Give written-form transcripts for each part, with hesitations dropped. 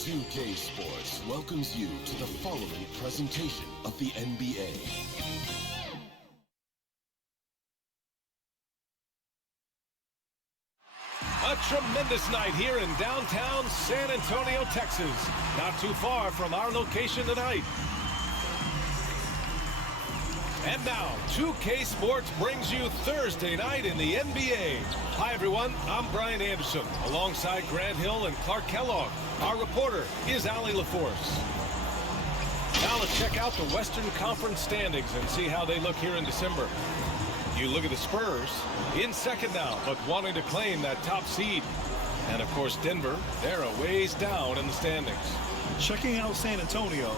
2K Sports welcomes you to the following presentation of the NBA. A tremendous night here in downtown San Antonio, Texas. Not too far from our location tonight. And now, 2K Sports brings you Thursday night in the NBA. Hi, everyone. I'm Brian Anderson, alongside Grant Hill and Clark Kellogg. Our reporter is Allie LaForce. Now let's check out the Western Conference standings and see how they look here in December. You look at the Spurs, in second now, but wanting to claim that top seed. And, of course, Denver, they're a ways down in the standings. Checking out San Antonio,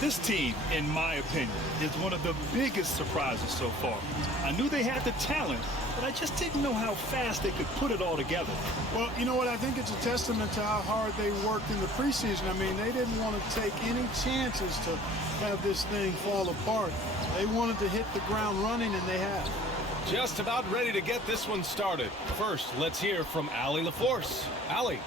this team, in my opinion, is one of the biggest surprises so far. I knew they had the talent, but I just didn't know how fast they could put it all together. Well, you know what? I think it's a testament to how hard they worked in the preseason. I mean, they didn't want to take any chances to have this thing fall apart. They wanted to hit the ground running, and they have. Just about ready to get this one started. First, let's hear from Allie LaForce. Allie.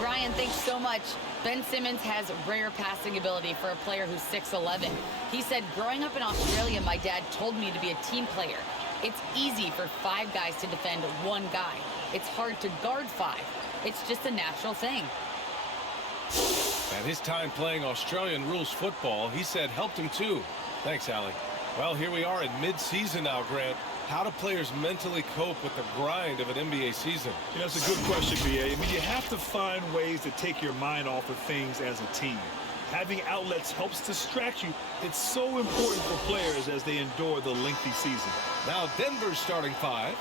Brian, thanks so much. Ben Simmons has rare passing ability for a player who's 6'11". He said, growing up in Australia, my dad told me to be a team player. It's easy for 5 guys to defend one guy. It's hard to guard 5. It's just a natural thing. And his time playing Australian rules football, he said, helped him too. Thanks, Allie. Well, here we are in mid-season now, Grant. How do players mentally cope with the grind of an NBA season? You know, that's a good question, B.A. I mean, you have to find ways to take your mind off of things as a team. Having outlets helps distract you. It's so important for players as they endure the lengthy season. Now Denver's starting 5.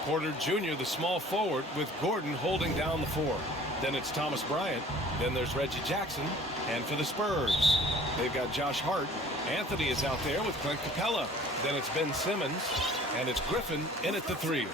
Porter Jr., the small forward, with Gordon holding down the 4. Then it's Thomas Bryant. Then there's Reggie Jackson. And for the Spurs, they've got Josh Hart. Anthony is out there with Clint Capella. Then it's Ben Simmons. And it's Griffin in at the 3.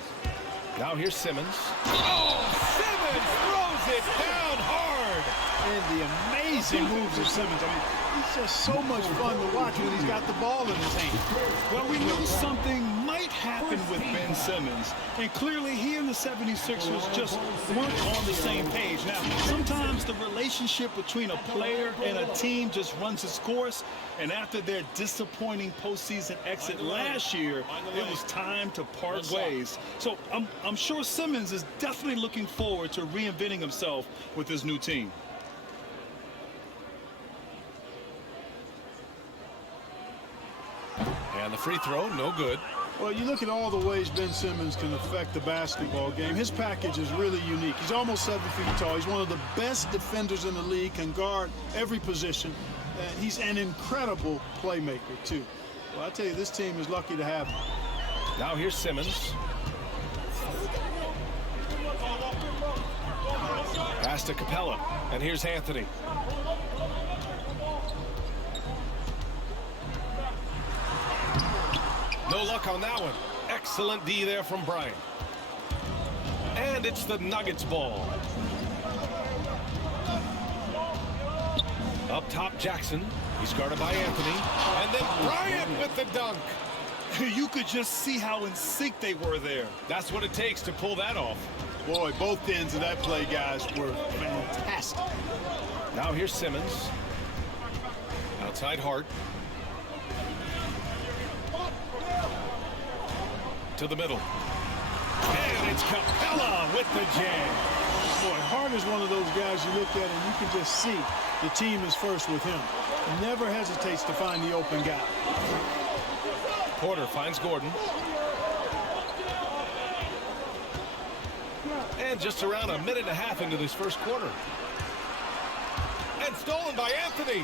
Now here's Simmons. Oh, Simmons throws it down hard. And the amazing moves of Simmons. I mean, he's just so much fun to watch when he's got the ball in his hand. Well, we knew something might happen with Ben Simmons. And clearly he and the 76ers just weren't on the same page. Now, sometimes the relationship between a player and a team just runs its course. And after their disappointing postseason exit last year, it was time to part ways. So I'm sure Simmons is definitely looking forward to reinventing himself with his new team. And the free throw, no good. Well, you look at all the ways Ben Simmons can affect the basketball game. His package is really unique. He's almost 7 feet tall. He's one of the best defenders in the league, can guard every position. And he's an incredible playmaker, too. Well, I tell you, this team is lucky to have him. Now here's Simmons. Pass to Capella. And here's Anthony. No luck on that one. Excellent D there from Bryant. And it's the Nuggets ball. Up top, Jackson. He's guarded by Anthony. And then Bryant with the dunk. You could just see how in sync they were there. That's what it takes to pull that off. Boy, both ends of that play, guys, were fantastic. Now here's Simmons. Outside Hart. To the middle. And it's Capella with the jam. Boy, Hart is one of those guys you look at and you can just see the team is first with him. Never hesitates to find the open guy. Porter finds Gordon. And just around a minute and a half into this first quarter. And stolen by Anthony.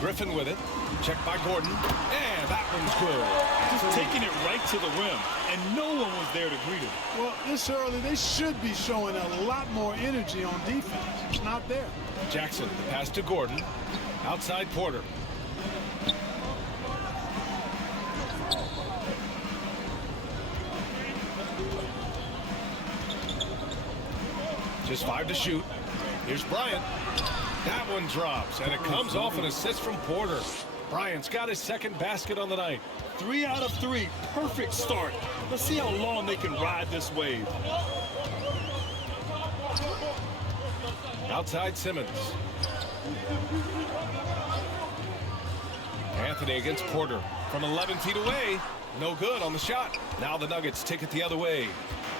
Griffin with it. Checked by Gordon. And that one's good. Just taking it right to the rim. And no one was there to greet him. Well, this early, they should be showing a lot more energy on defense. It's not there. Jackson, pass to Gordon. Outside Porter. Just 5 to shoot. Here's Bryant. That one drops, and it comes off an assist from Porter. Bryant's got his second basket on the night. 3 out of 3. Perfect start. Let's see how long they can ride this wave. Outside Simmons. Anthony against Porter from 11 feet away. No good on the shot. Now the Nuggets take it the other way.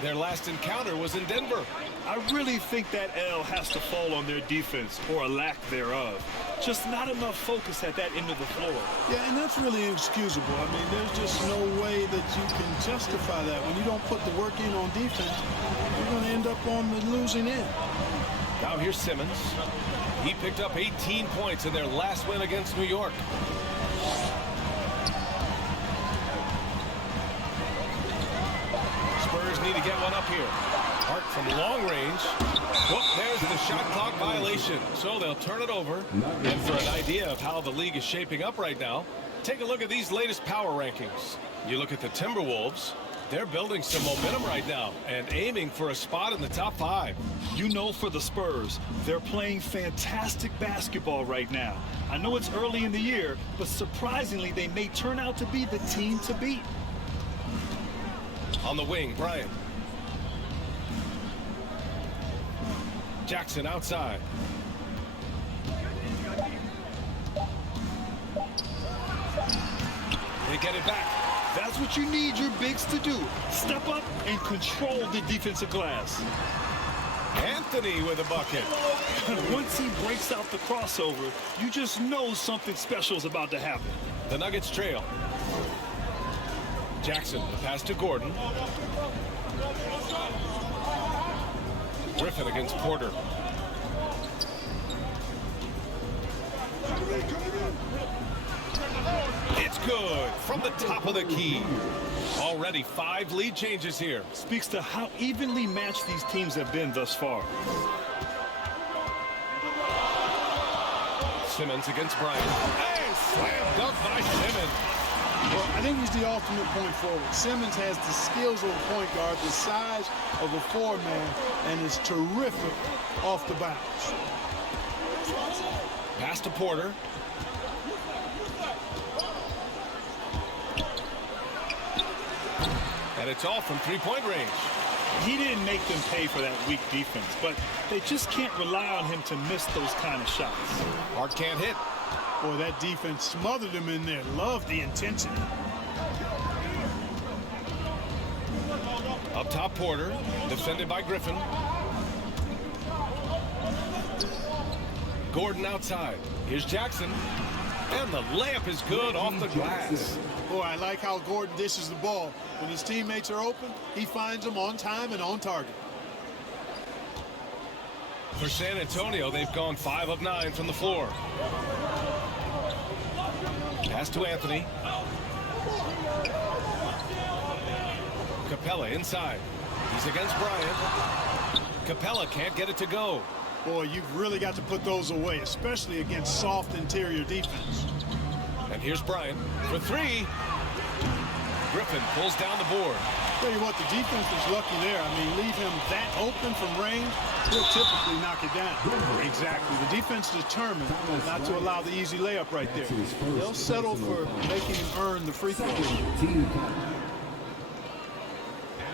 Their last encounter was in Denver. I really think that L has to fall on their defense, or a lack thereof. Just not enough focus at that end of the floor. Yeah, and that's really inexcusable. I mean, there's just no way that you can justify that. When you don't put the work in on defense, you're going to end up on the losing end. Now here's Simmons. He picked up 18 points in their last win against New York. Spurs need to get one up here. Hart from long range. Whoop, there's the shot clock violation. So they'll turn it over. And for an idea of how the league is shaping up right now, take a look at these latest power rankings. You look at the Timberwolves. They're building some momentum right now and aiming for a spot in the top 5. You know, for the Spurs, they're playing fantastic basketball right now. I know it's early in the year, but surprisingly, they may turn out to be the team to beat. On the wing, Bryant. Jackson outside. They get it back. That's what you need your bigs to do. Step up and control the defensive glass. Anthony with a bucket. Once he breaks out the crossover, you just know something special is about to happen. The Nuggets trail. Jackson, the pass to Gordon. Griffin against Porter. It's good from the top of the key. Already 5 lead changes here. Speaks to how evenly matched these teams have been thus far. Simmons against Bryant. Hey, slam dunk by Simmons. Well, I think he's the ultimate point forward. Simmons has the skills of a point guard, the size of a 4-man, and is terrific off the bounce. Pass to Porter. And it's all from 3-point range. He didn't make them pay for that weak defense, but they just can't rely on him to miss those kind of shots. Hart can't hit. Boy, that defense smothered him in there. Love the intensity. Up top, Porter, defended by Griffin. Gordon outside. Here's Jackson. And the layup is good off the glass. Boy, I like how Gordon dishes the ball. When his teammates are open, he finds them on time and on target. For San Antonio, they've gone 5 of 9 from the floor. Pass to Anthony. Capella inside. He's against Bryant. Capella can't get it to go. Boy, you've really got to put those away, especially against soft interior defense. And here's Bryant for 3. Griffin pulls down the board. Tell you what, the defense is lucky there. I mean, leave him that open from range, he'll typically knock it down. Exactly. The defense is determined not to allow the easy layup right there. They'll settle for making him earn the free throw. At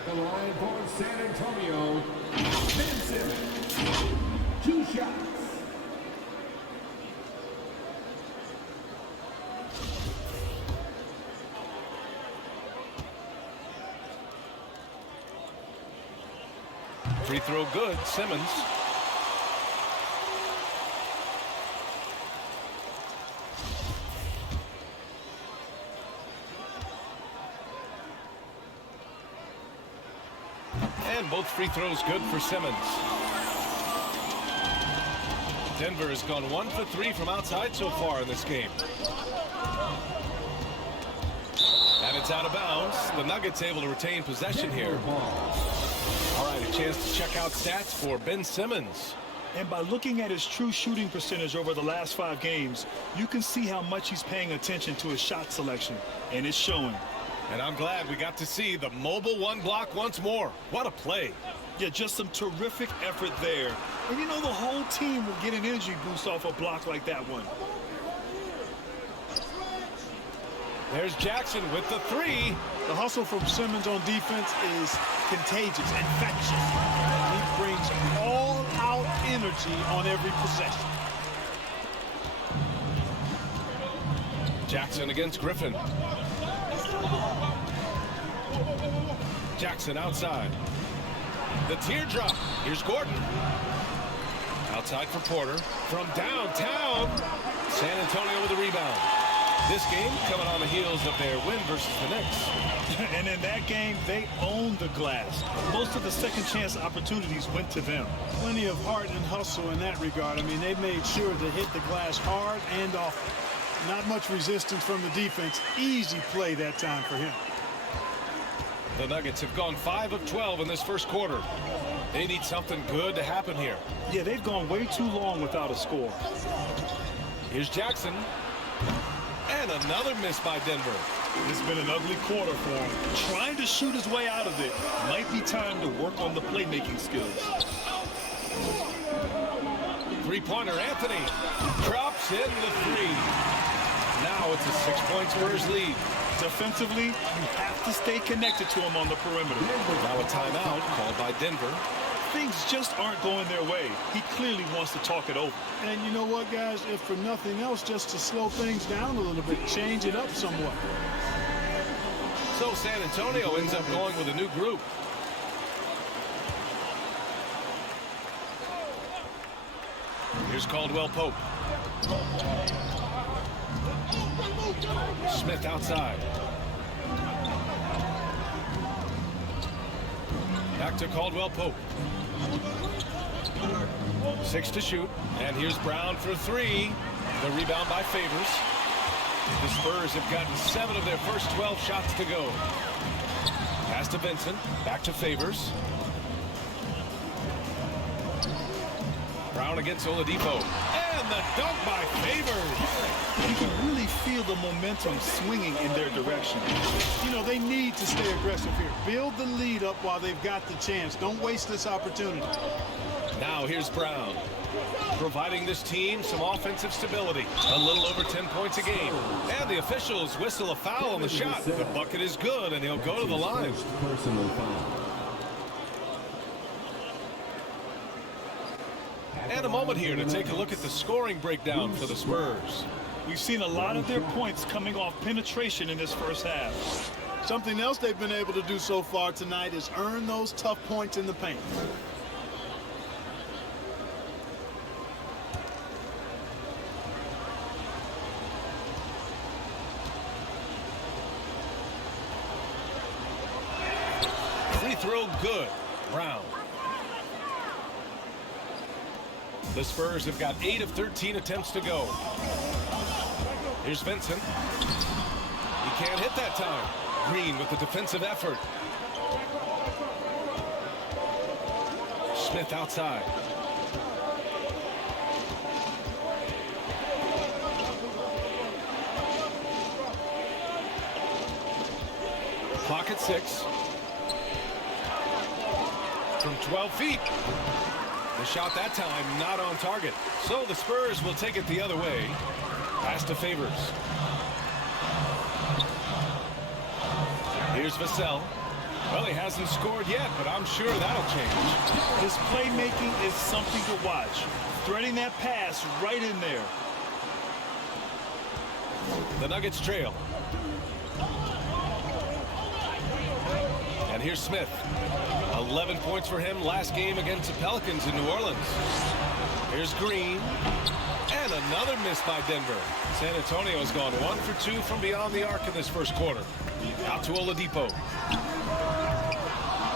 the line for San Antonio, Ben Simmons. 2 shots. Free throw good, Simmons. And both free throws good for Simmons. Denver has gone 1 for 3 from outside so far in this game. And it's out of bounds. The Nuggets able to retain possession here. All right, a chance to check out stats for Ben Simmons. And by looking at his true shooting percentage over the last 5 games, you can see how much he's paying attention to his shot selection, and it's showing. And I'm glad we got to see the mobile 1 block once more. What a play. Yeah, just some terrific effort there. And you know, the whole team will get an energy boost off a block like that one. There's Jackson with the 3. The hustle from Simmons on defense is contagious, infectious. He brings all-out energy energy on every possession. Jackson against Griffin. Jackson outside. The teardrop. Here's Gordon. Outside for Porter. From downtown. San Antonio with the rebound. This game coming on the heels of their win versus the Knicks. And in that game, they owned the glass. Most of the second chance opportunities went to them. Plenty of heart and hustle in that regard. I mean, they made sure to hit the glass hard and often. Not much resistance from the defense. Easy play that time for him. The Nuggets have gone 5 of 12 in this first quarter. They need something good to happen here. Yeah, they've gone way too long without a score. Here's Jackson. And another miss by Denver. It's been an ugly quarter for him. Trying to shoot his way out of it. Might be time to work on the playmaking skills. Three-pointer, Anthony. Drops in the three. Now it's a 6-point Spurs lead. Defensively, you have to stay connected to him on the perimeter. Now a timeout called by Denver. Things just aren't going their way. He clearly wants to talk it over. And you know what, guys? If for nothing else, just to slow things down a little bit, change it up somewhat. So San Antonio ends up going with a new group. Here's Caldwell Pope. Smith outside. Back to Caldwell Pope. 6 to shoot. And here's Brown for 3. The rebound by Favors. The Spurs have gotten 7 of their first 12 shots to go. Pass to Vincent. Back to Favors. Brown against Oladipo. And the dunk by Favors. You can really feel the momentum swinging in their direction. You know, they need to stay aggressive here. Build the lead up while they've got the chance. Don't waste this opportunity. Now here's Brown, providing this team some offensive stability. A little over 10 points a game. And the officials whistle a foul on the shot. The bucket is good, and he'll go to the line. Personal foul. And a moment here to take a look at the scoring breakdown for the Spurs. We've seen a lot of their points coming off penetration in this first half. Something else they've been able to do so far tonight is earn those tough points in the paint. Free throw good. Brown. The Spurs have got 8 of 13 attempts to go. Here's Vincent. He can't hit that time. Green with the defensive effort. Smith outside. Clock at 6. From 12 feet. The shot that time not on target. So the Spurs will take it the other way. Pass to Favors. Here's Vassell. Well, he hasn't scored yet, but I'm sure that'll change. His playmaking is something to watch. Threading that pass right in there. The Nuggets trail. And here's Smith. 11 points for him last game against the Pelicans in New Orleans. Here's Green. And another miss by Denver. San Antonio has gone 1 for 2 from beyond the arc in this first quarter. Out to Oladipo.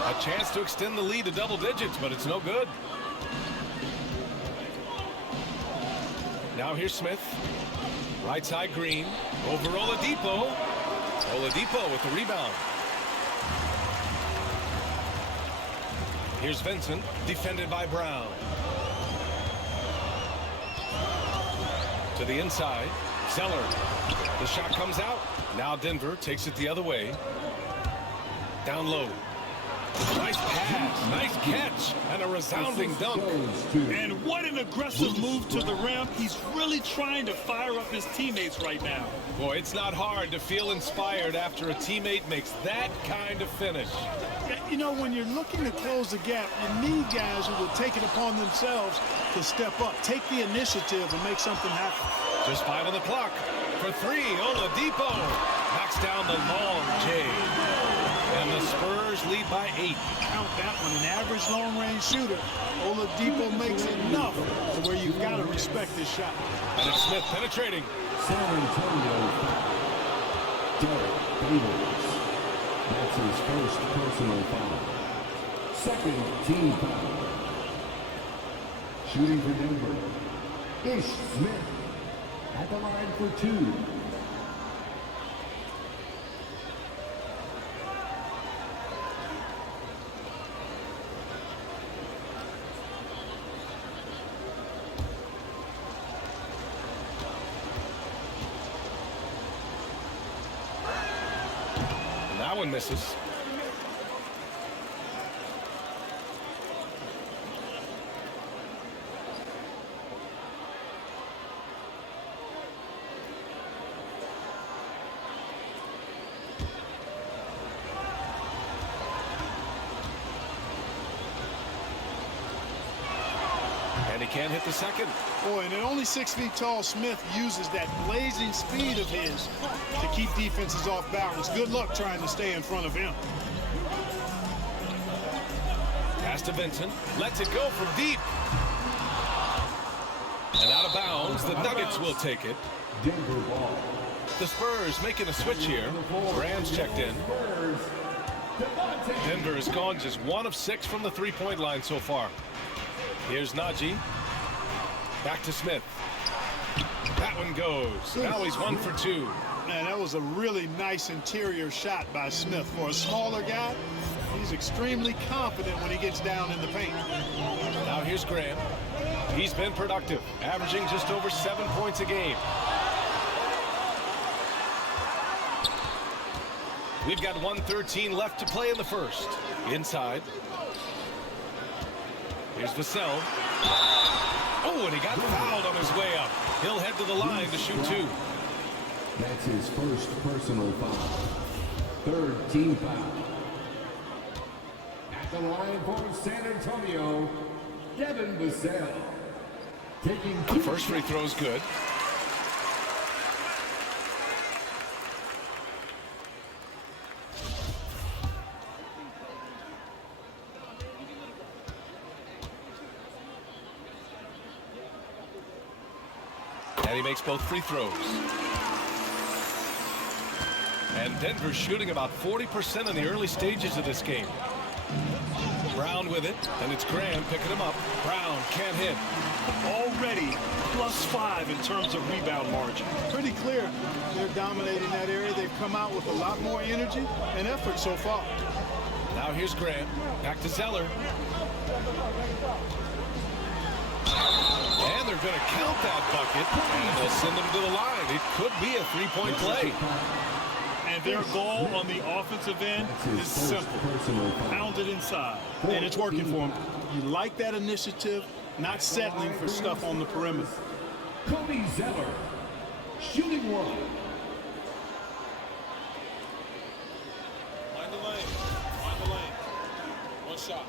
A chance to extend the lead to double digits, but it's no good. Now here's Smith. Right side Green. Over Oladipo. Oladipo with the rebound. Here's Vincent, defended by Brown. To the inside, Zeller. The shot comes out. Now Denver takes it the other way. Down low. Nice pass, nice catch, and a resounding dunk. And what an aggressive move to the rim. He's really trying to fire up his teammates right now. Boy, it's not hard to feel inspired after a teammate makes that kind of finish. You know, when you're looking to close the gap, you need guys who will take it upon themselves to step up, take the initiative, and make something happen. Just 5 on the clock. For 3, Oladipo knocks down the long J. And the Spurs lead by 8. Count that one, an average long-range shooter. Oladipo makes enough to where you've got to respect this shot. And it's Smith penetrating. San Antonio foul. Derek Favors. That's his first personal foul. Second team foul. Shooting for Denver. Ish Smith at the line for 2. That one misses. And he can't hit the second. Boy, and at only 6 feet tall, Smith uses that blazing speed of his to keep defenses off balance. Good luck trying to stay in front of him. Pass to Vincent. Lets it go from deep. And out of bounds. The Nuggets will take it. Denver ball. The Spurs making a switch here. Graham's checked in. Denver has gone just 1 of 6 from the three-point line so far. Here's Najee. Back to Smith. That one goes. Now he's 1 for 2. Man, that was a really nice interior shot by Smith. For a smaller guy, he's extremely confident when he gets down in the paint. Now here's Graham. He's been productive, averaging just over 7 points a game. We've got 1:13 left to play in the first. Inside. Here's Vassell. Oh, and he got fouled on his way up. He'll head to the line to shoot 2. That's his first personal foul. Third team foul. At the line for San Antonio, Devin Vassell. Taking The first free throw's good. And he makes both free throws. And Denver's shooting about 40% in the early stages of this game. Brown with it, and it's Graham picking him up. Brown can't hit. Already +5 in terms of rebound margin. Pretty clear they're dominating that area. They've come out with a lot more energy and effort so far. Now here's Graham. Back to Zeller. And they're going to count that bucket, and they'll send them to the line. It could be a three-point play. And their goal on the offensive end is simple. Pound it inside. And it's working for them. You like that initiative, not settling for stuff on the perimeter. Cody Zeller, shooting 1. Find the lane. Find the lane. One shot.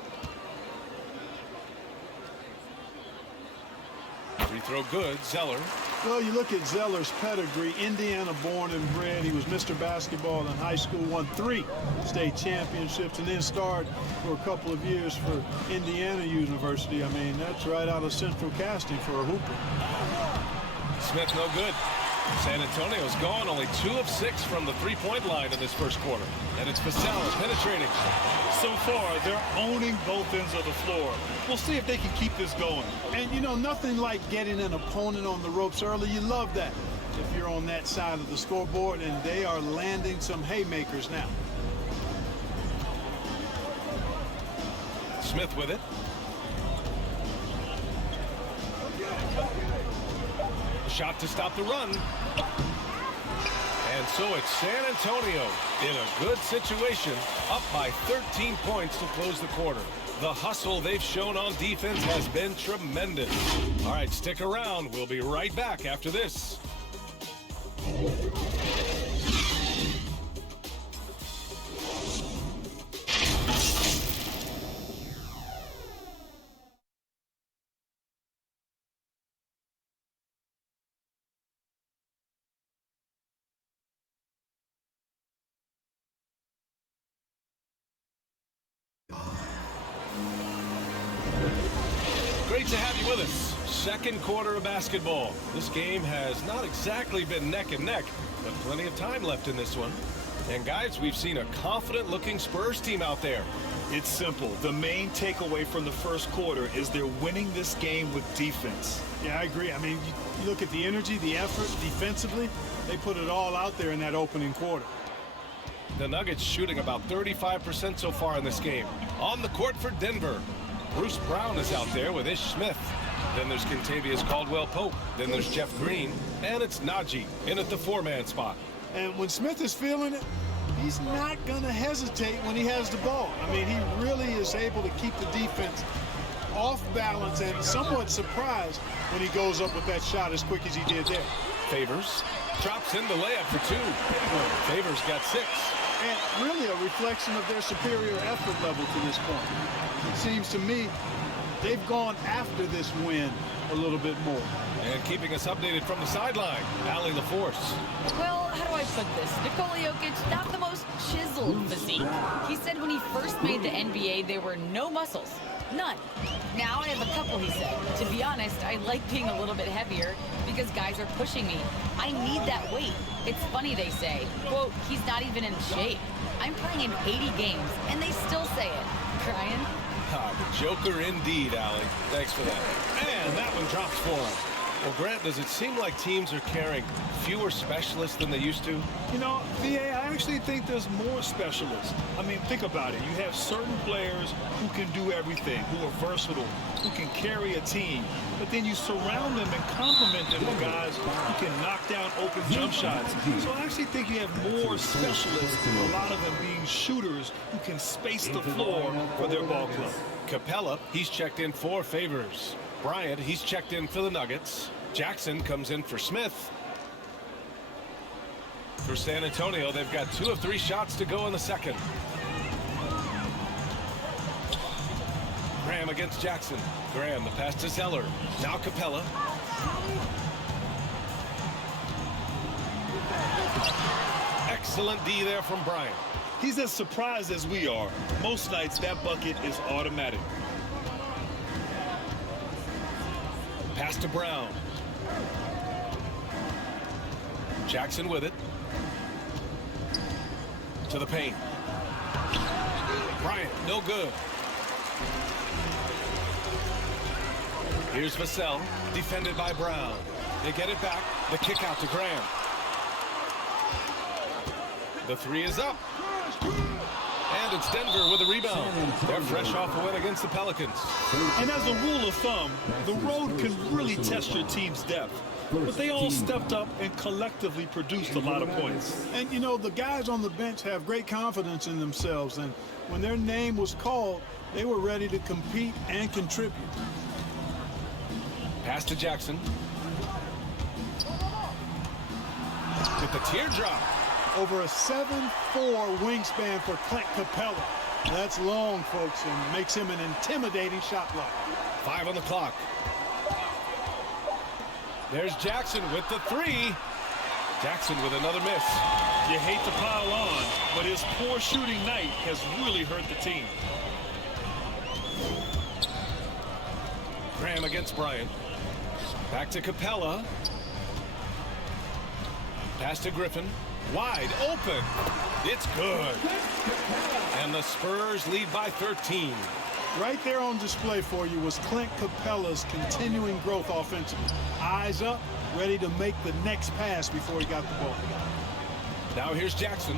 Free throw good. Zeller. Well, you look at Zeller's pedigree, Indiana born and bred. He was Mr. Basketball in high school, won 3 state championships, and then starred for a couple of years for Indiana University. I mean, that's right out of central casting for a hooper. Smith no good. San Antonio's gone only 2 of 6 from the three-point line in this first quarter. And it's Vassell penetrating. So far, they're owning both ends of the floor. We'll see if they can keep this going. And, you know, nothing like getting an opponent on the ropes early. You love that if you're on that side of the scoreboard, and they are landing some haymakers now. Smith with it. Shot to stop the run. And And so it's San Antonio in a good situation, up by 13 points to close the quarter. The hustle they've shown on defense has been tremendous. All right, stick around. We'll be right back after this. Great to have you with us. Second quarter of basketball. This game has not exactly been neck and neck, but plenty of time left in this one. And guys, we've seen a confident-looking Spurs team out there. It's simple. The main takeaway from the first quarter is they're winning this game with defense. Yeah, I agree. I mean, you look at the energy, the effort defensively, they put it all out there in that opening quarter. The Nuggets shooting about 35% so far in this game. On the court for Denver, Bruce Brown is out there with Ish Smith. Then there's Kentavious Caldwell-Pope. Then there's Jeff Green. And it's Najee in at the four-man spot. And when Smith is feeling it, he's not going to hesitate when he has the ball. I mean, he really is able to keep the defense off balance and somewhat surprised when he goes up with that shot as quick as he did there. Favors drops in the layup for two. Favors got 6. And really a reflection of their superior effort level to this point. It seems to me they've gone after this win a little bit more. And keeping us updated from the sideline, Allie LaForce. Well, how do I put this? Nikola Jokic, not the most chiseled physique. He said when he first made the NBA, there were no muscles. None. Now I have a couple, he said. To be honest, I like being a little bit heavier because guys are pushing me. I need that weight. It's funny they say, quote, he's not even in shape. I'm playing in 80 games, and they still say it. Brian? Joker indeed, Allie. Thanks for that. And that one drops for him. Well, Grant, does it seem like teams are carrying fewer specialists than they used to? You know, VA, I actually think there's more specialists. I mean, think about it. You have certain players who can do everything, who are versatile, who can carry a team. But then you surround them and complement them with guys who can knock down open jump shots. So I actually think you have more specialists, a lot of them being shooters who can space the floor for their ball club. Capella, he's checked in for Favors. Bryant, he's checked in for the Nuggets. Jackson comes in for Smith. For San Antonio, they've got 2 of 3 shots to go in the second. Graham against Jackson. Graham, the pass to Zeller. Now Capella. Excellent D there from Bryant. He's as surprised as we are. Most nights, that bucket is automatic. Pass to Brown. Jackson with it. To the paint. Bryant, no good. Here's Vassell, defended by Brown. They get it back. The kick out to Graham. The 3 is up. And it's Denver with a rebound. They're fresh off a win against the Pelicans. And as a rule of thumb, the road can really test your team's depth. But they all stepped up and collectively produced a lot of points. And, you know, the guys on the bench have great confidence in themselves. And when their name was called, they were ready to compete and contribute. Pass to Jackson. With the teardrop. Over a 7'4" wingspan for Clint Capella. That's long, folks, and makes him an intimidating shot blocker. 5 on the clock. There's Jackson with the 3. Jackson with another miss. You hate to pile on, but his poor shooting night has really hurt the team. Graham against Bryant. Back to Capella. Pass to Griffin. Wide open. It's good. And the Spurs lead by 13. Right there on display for you was Clint Capella's continuing growth offensively. Eyes up, ready to make the next pass before he got the ball. Now here's Jackson.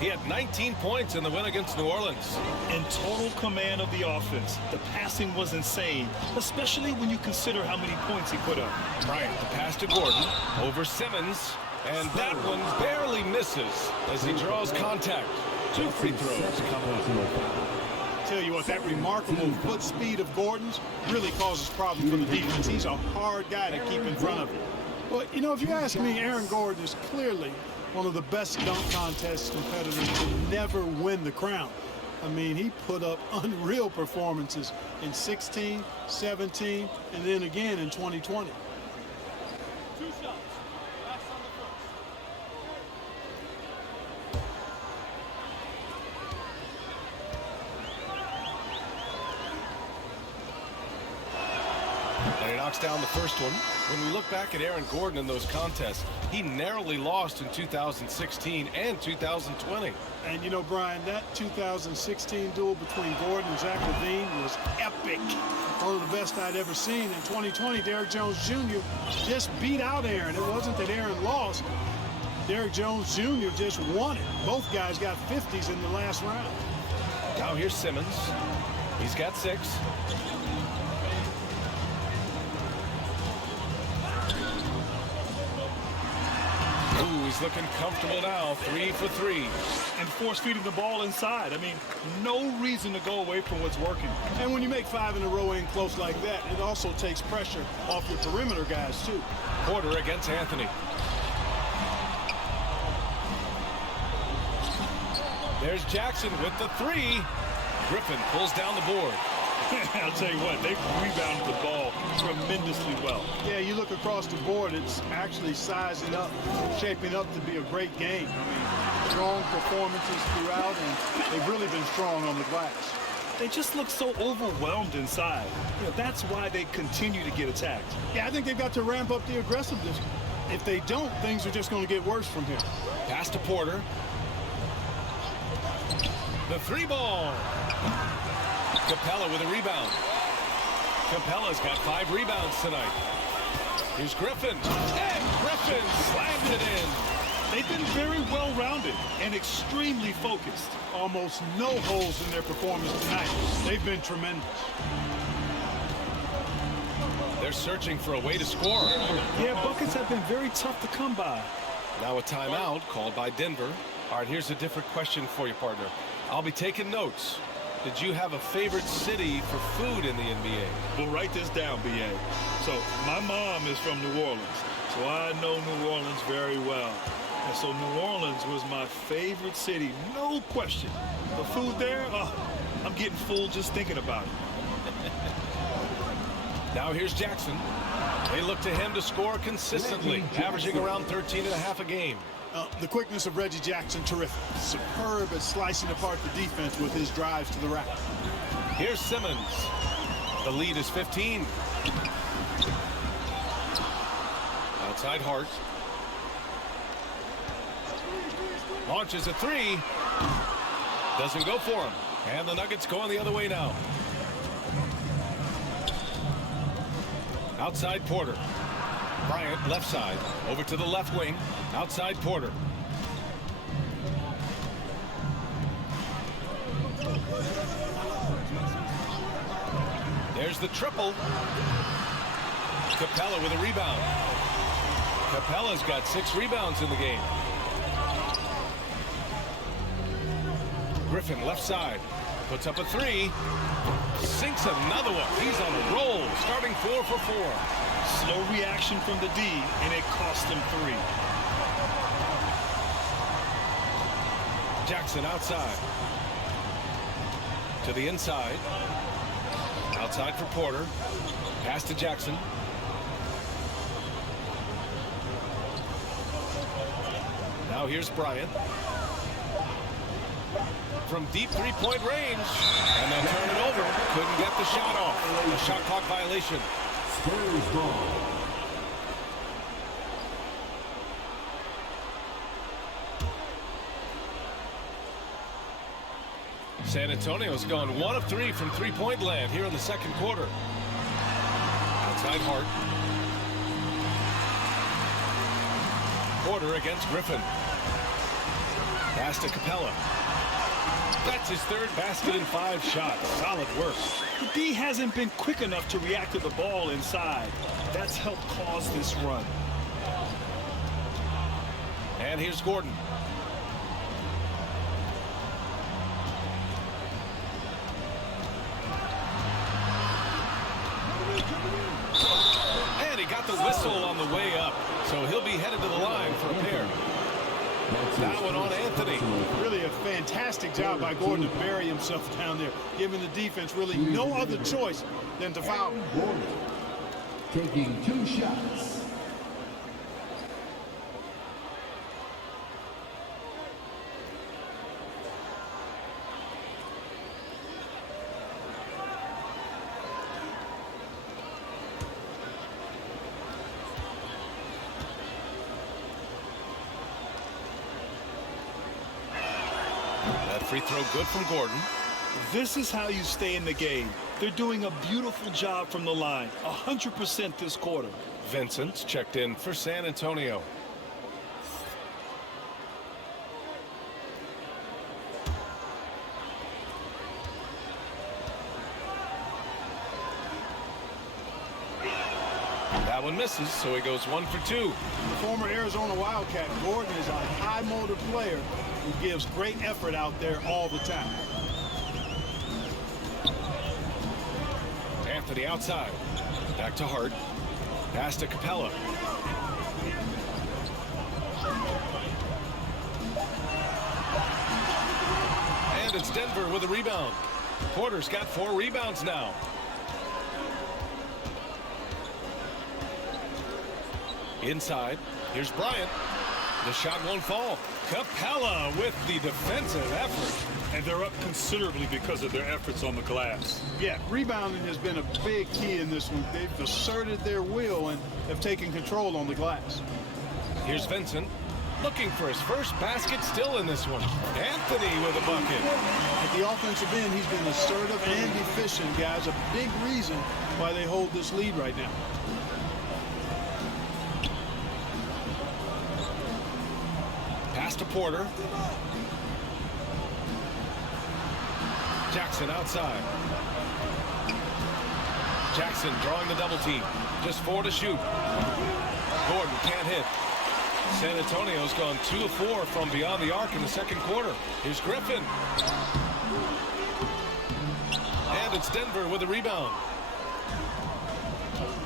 He had 19 points in the win against New Orleans. In total command of the offense, the passing was insane, especially when you consider how many points he put up. Bryant, the pass to Gordon. Over Simmons. And that one barely misses as he draws contact. 2 free throws coming up. Tell you what, that remarkable foot speed of Gordon's really causes problems for the defense. He's a hard guy to keep in front of him. But, you know, if you ask me, Aaron Gordon is clearly one of the best dunk contest competitors to never win the crown. I mean, he put up unreal performances in 16, 17, and then again in 2020. 2 shots. That's on the first. And he knocks down the first one. When we look back at Aaron Gordon in those contests, he narrowly lost in 2016 and 2020. And, you know, Brian, that 2016 duel between Gordon and Zach LaVine was epic. One of the best I'd ever seen. In 2020, Derrick Jones Jr. just beat out Aaron. It wasn't that Aaron lost. Derrick Jones Jr. just won it. Both guys got 50s in the last round. Now here's Simmons. He's got 6. Ooh, he's looking comfortable now. 3 for 3. And force feeding the ball inside. I mean, no reason to go away from what's working. And when you make 5 in a row in close like that, it also takes pressure off your perimeter guys, too. Porter against Anthony. There's Jackson with the 3. Griffin pulls down the board. I'll tell you what, they've rebounded the ball tremendously well. Yeah, you look across the board, it's actually sizing up, shaping up to be a great game. I mean, strong performances throughout, and they've really been strong on the glass. They just look so overwhelmed inside. You know, that's why they continue to get attacked. Yeah, I think they've got to ramp up the aggressiveness. If they don't, things are just going to get worse from here. Pass to Porter. The 3 ball. Capella with a rebound. Capella's got 5 rebounds tonight. Here's Griffin. And Griffin slammed it in. They've been very well-rounded and extremely focused. Almost no holes in their performance tonight. They've been tremendous. They're searching for a way to score. Yeah, buckets have been very tough to come by. Now a timeout called by Denver. All right, here's a different question for you, partner. I'll be taking notes. Did you have a favorite city for food in the NBA? Well, write this down, B.A. So, my mom is from New Orleans, so I know New Orleans very well. And so New Orleans was my favorite city, no question. The food there, oh, I'm getting full just thinking about it. Now here's Jackson. They look to him to score consistently, averaging around 13.5 a game. The quickness of Reggie Jackson, terrific. Superb at slicing apart the defense with his drives to the rack. Here's Simmons. The lead is 15. Outside Hart. Launches a 3. Doesn't go for him. And the Nuggets going the other way now. Outside Porter. Bryant left side. Over to the left wing. Outside Porter. There's the triple. Capella with a rebound. Capella's got 6 rebounds in the game. Griffin left side. Puts up a 3. Sinks another one. He's on a roll. Starting 4 for 4. Slow reaction from the D, and it cost him 3. Jackson outside. To the inside. Outside for Porter. Pass to Jackson. Now here's Bryant. From deep 3-point range. And they'll turn it over. Couldn't get the shot off. A shot clock violation. Spurs ball. San Antonio's gone 1 of 3 from 3-point land here in the second quarter. Outside Hart. Porter against Griffin. Pass to Capella. That's his 3rd basket in 5 shots. Solid work. The D hasn't been quick enough to react to the ball inside. That's helped cause this run. And here's Gordon. And he got the whistle on the way up. So he'll be headed to the line for a pair. That one on Anthony. Really a fantastic job by Gordon to bury himself down there, giving the defense really no other choice than to foul. Gordon taking 2 shots. Free throw good from Gordon. This is how you stay in the game. They're doing a beautiful job from the line. 100% this quarter. Vincent's checked in for San Antonio. That one misses, so he goes 1 for 2. The former Arizona Wildcat, Gordon is a high-motor player who gives great effort out there all the time. Anthony outside. Back to Hart. Pass to Capella. And it's Denver with a rebound. Porter's got 4 rebounds now. Inside, here's Bryant. The shot won't fall. Capella with the defensive effort. And they're up considerably because of their efforts on the glass. Yeah, rebounding has been a big key in this one. They've asserted their will and have taken control on the glass. Here's Vincent looking for his first basket, still in this one. Anthony with a bucket. At the offensive end, he's been assertive and efficient, guys. A big reason why they hold this lead right now. Pass to Porter. Jackson outside. Jackson drawing the double team. Just 4 to shoot. Gordon can't hit. San Antonio's gone 2 of 4 from beyond the arc in the second quarter. Here's Griffin. And it's Denver with a rebound.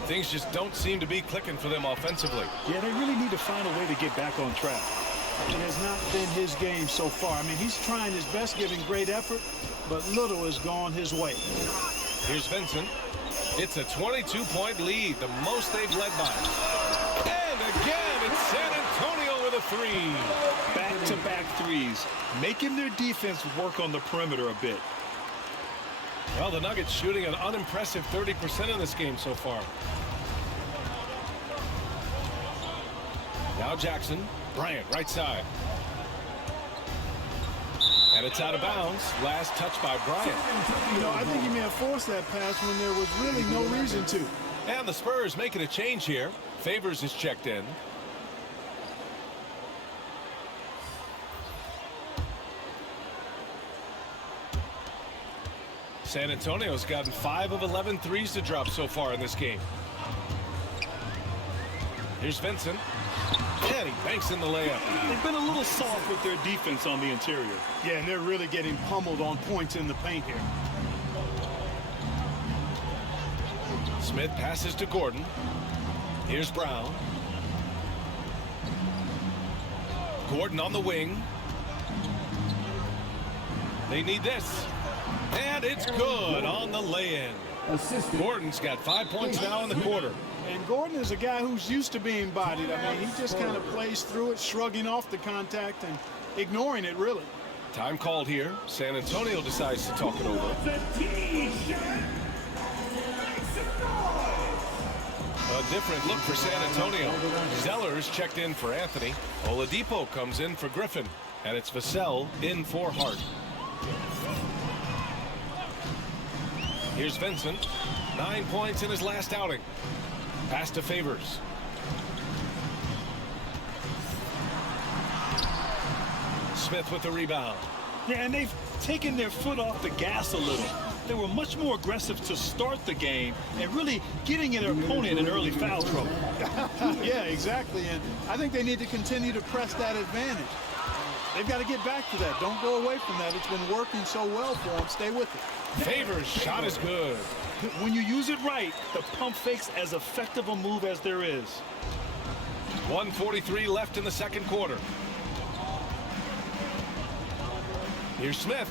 Things just don't seem to be clicking for them offensively. Yeah, they really need to find a way to get back on track. It has not been his game so far. I mean, he's trying his best, giving great effort, but little has gone his way. Here's Vincent. It's a 22-point lead, the most they've led by. And again, it's San Antonio with a 3. Back-to-back threes, making their defense work on the perimeter a bit. Well, the Nuggets shooting an unimpressive 30% in this game so far. Now Jackson. Bryant, right side. And it's out of bounds. Last touch by Bryant. You know, I think he may have forced that pass when there was really no reason to. And the Spurs making a change here. Favors is checked in. San Antonio's gotten 5 of 11 threes to drop so far in this game. Here's Vincent. And he banks in the layup. They've been a little soft with their defense on the interior. Yeah, and they're really getting pummeled on points in the paint here. Smith passes to Gordon. Here's Brown. Gordon on the wing. They need this. And it's good on the lay-in. Gordon's got 5 points now in the quarter. And Gordon is a guy who's used to being bodied. I mean, he just kind of plays through it, shrugging off the contact and ignoring it, really. Time called here. San Antonio decides to talk it over. A different look for San Antonio. Zeller's checked in for Anthony. Oladipo comes in for Griffin. And it's Vassell in for Hart. Here's Vincent. 9 points in his last outing. Pass to Favors. Smith with the rebound. Yeah, and they've taken their foot off the gas a little. they were much more aggressive to start the game and really getting their opponent in early foul trouble. Yeah, exactly. And I think they need to continue to press that advantage. They've got to get back to that. Don't go away from that. It's been working so well for them. Stay with it. Favors shot is good. When you use it right, the pump fake's as effective a move as there is. 1:43 left in the second quarter. Here's Smith,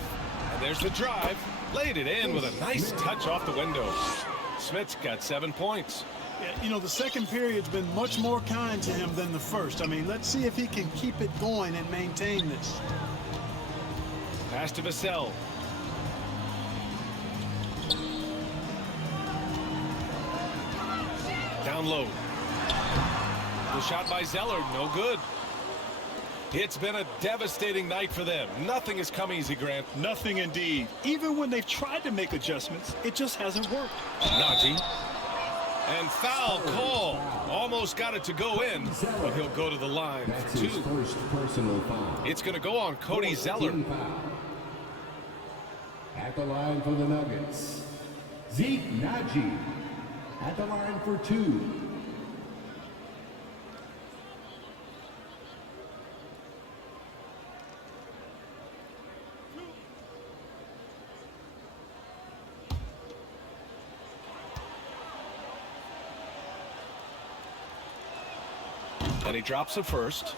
and there's the drive. Laid it in with a nice touch off the window. Smith's got 7 points. Yeah, you know, the second period's been much more kind to him than the first. I mean, let's see if he can keep it going and maintain this. Pass to Vassell. Down low. The shot by Zeller, no good. It's been a devastating night for them. Nothing has come easy, Grant. Nothing indeed. Even when they've tried to make adjustments, it just hasn't worked. Najee. And foul call. Almost got it to go in, but he'll go to the line That's for his 2. first personal foul. It's going to go on Cody Zeller. Team foul. At the line for the Nuggets, Zeke Najee. At the line for 2. And he drops it first.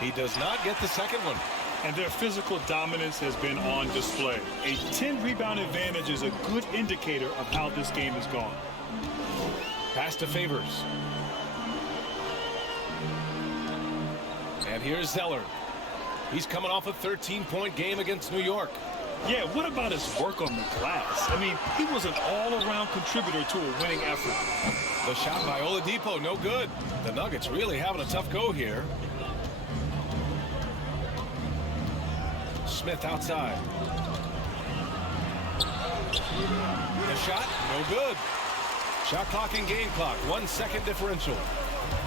He does not get the second one. And their physical dominance has been on display. A 10-rebound advantage is a good indicator of how this game has gone. Pass to Favors. And here's Zeller. He's coming off a 13-point game against New York. Yeah, what about his work on the glass? I mean, he was an all-around contributor to a winning effort. The shot by Oladipo, no good. The Nuggets really having a tough go here. Smith outside. The shot, no good. Shot clock and game clock, 1 second differential.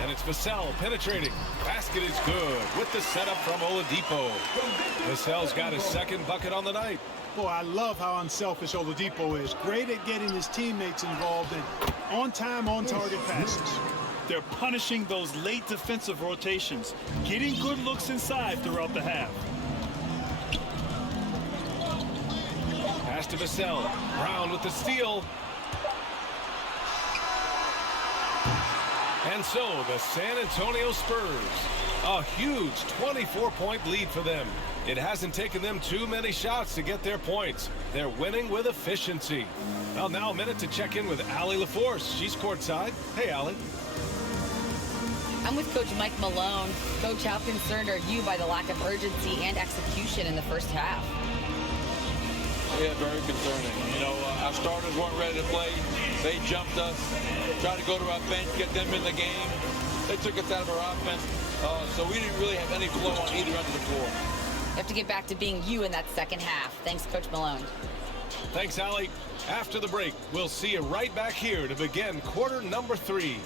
And it's Vassell penetrating. Basket is good with the setup from Oladipo. Vassell's got his second bucket on the night. Boy, I love how unselfish Oladipo is. Great at getting his teammates involved in on-time, on-target passes. They're punishing those late defensive rotations, getting good looks inside throughout the half. Pass to Vassell. Brown with the steal. And so the San Antonio Spurs, a huge 24-point lead for them. It hasn't taken them too many shots to get their points. They're winning with efficiency. Well, now a minute to check in with Allie LaForce. She's courtside. Hey, Allie. I'm with Coach Mike Malone. Coach, how concerned are you by the lack of urgency and execution in the first half? Yeah, very concerning. You know, our starters weren't ready to play. They jumped us, tried to go to our bench, get them in the game. They took us out of our offense, so we didn't really have any flow on either end of the floor. You have to get back to being you in that second half. Thanks, Coach Malone. Thanks, Allie. After the break, we'll see you right back here to begin quarter number 3.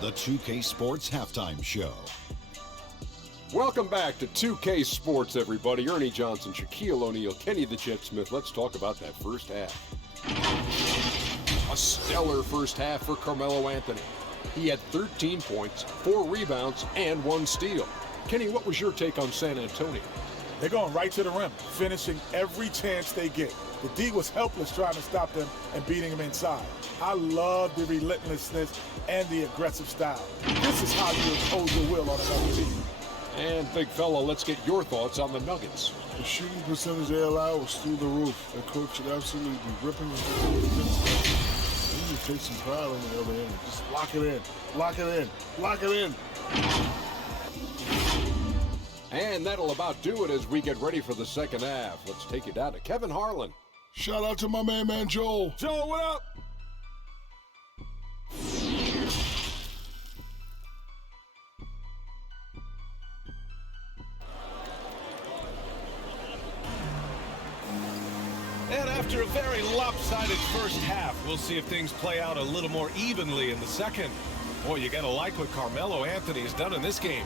The 2K Sports Halftime Show. Welcome back to 2K Sports, everybody. Ernie Johnson, Shaquille O'Neal, Kenny the Jet Smith. Let's talk about that first half. A stellar first half for Carmelo Anthony. He had 13 points, 4 rebounds, and 1 steal. Kenny, what was your take on San Antonio? They're going right to the rim, finishing every chance they get. The D was helpless trying to stop them and beating them inside. I love the relentlessness and the aggressive style. This is how you impose your will on another team. And big fella, let's get your thoughts on the Nuggets. The shooting percentage they allowed was through the roof. Their coach should absolutely be ripping with the defense. They need to take some pride on the other end. Just lock it in, lock it in, lock it in. And that'll about do it as we get ready for the second half. Let's take it down to Kevin Harlan. Shout out to my man Joel. Joe, what up? After a very lopsided first half, we'll see if things play out a little more evenly in the second. Boy, you got to like what Carmelo Anthony has done in this game.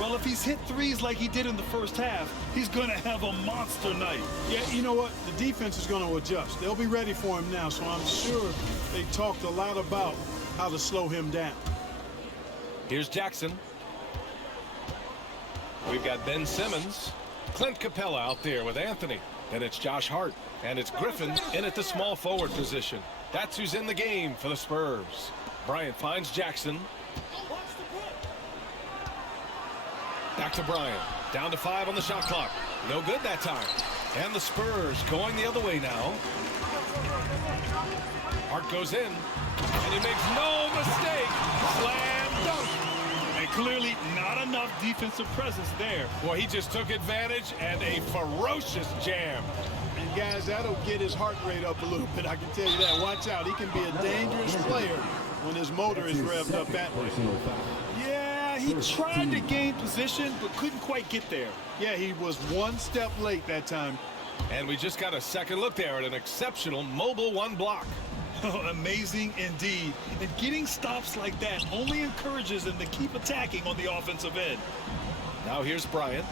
Well, if he's hit threes like he did in the first half, he's going to have a monster night. Yeah, you know what? The defense is going to adjust. They'll be ready for him now, so I'm sure they talked a lot about how to slow him down. Here's Jackson. We've got Ben Simmons. Clint Capella out there with Anthony. Then it's Josh Hart. And it's Griffin in at the small forward position. That's who's in the game for the Spurs. Bryant finds Jackson. Back to Bryant. Down to 5 on the shot clock. No good that time. And the Spurs going the other way now. Hart goes in. And he makes no mistake. Slam dunk. And clearly not enough defensive presence there. Boy, he just took advantage and a ferocious jam. And guys, that'll get his heart rate up a little bit. I can tell you that. Watch out. He can be a dangerous player when his motor is revved up that way. Yeah, he tried to gain position, but couldn't quite get there. Yeah, he was one step late that time. And we just got a second look there at an exceptional mobile one block. Amazing indeed. And getting stops like that only encourages them to keep attacking on the offensive end. Now here's Bryant.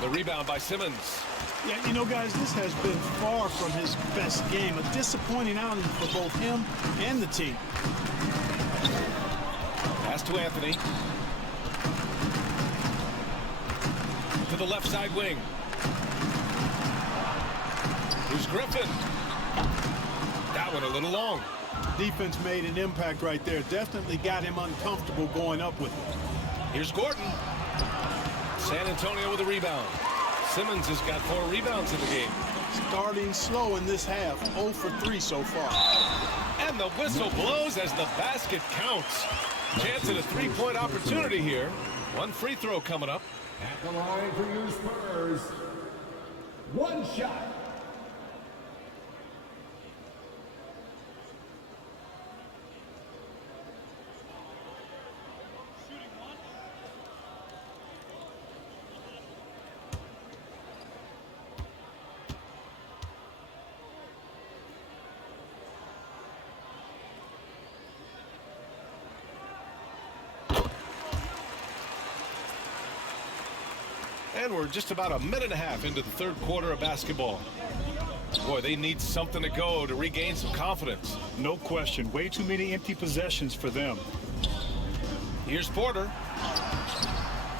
The rebound by Simmons. Yeah, you know, guys, this has been far from his best game. A disappointing outing for both him and the team. Pass to Anthony. To the left side wing. Here's Griffin. That one a little long. Defense made an impact right there. Definitely got him uncomfortable going up with it. Here's Gordon. San Antonio with a rebound. Simmons has got 4 rebounds in the game. Starting slow in this half. 0 for 3 so far. And the whistle blows as the basket counts. Chance at a 3-point opportunity here. One free throw coming up. At the line for you Spurs. One shot. And we're just about a minute and a half into the third quarter of basketball. Boy, they need something to go to regain some confidence. No question. Way too many empty possessions for them. Here's Porter.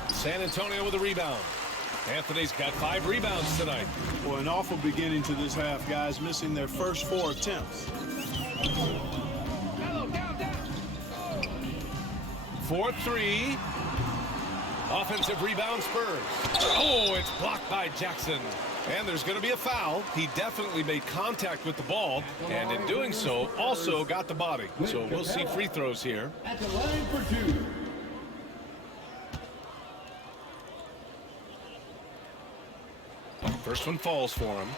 San Antonio with a rebound. Anthony's got 5 rebounds tonight. Boy, an awful beginning to this half, guys, missing their first 4 attempts. 4-3. Offensive rebound Spurs. Oh, it's blocked by Jackson. And there's going to be a foul. He definitely made contact with the ball, and in doing so, also got the body. So we'll see free throws here. At the line for 2. First one falls for him.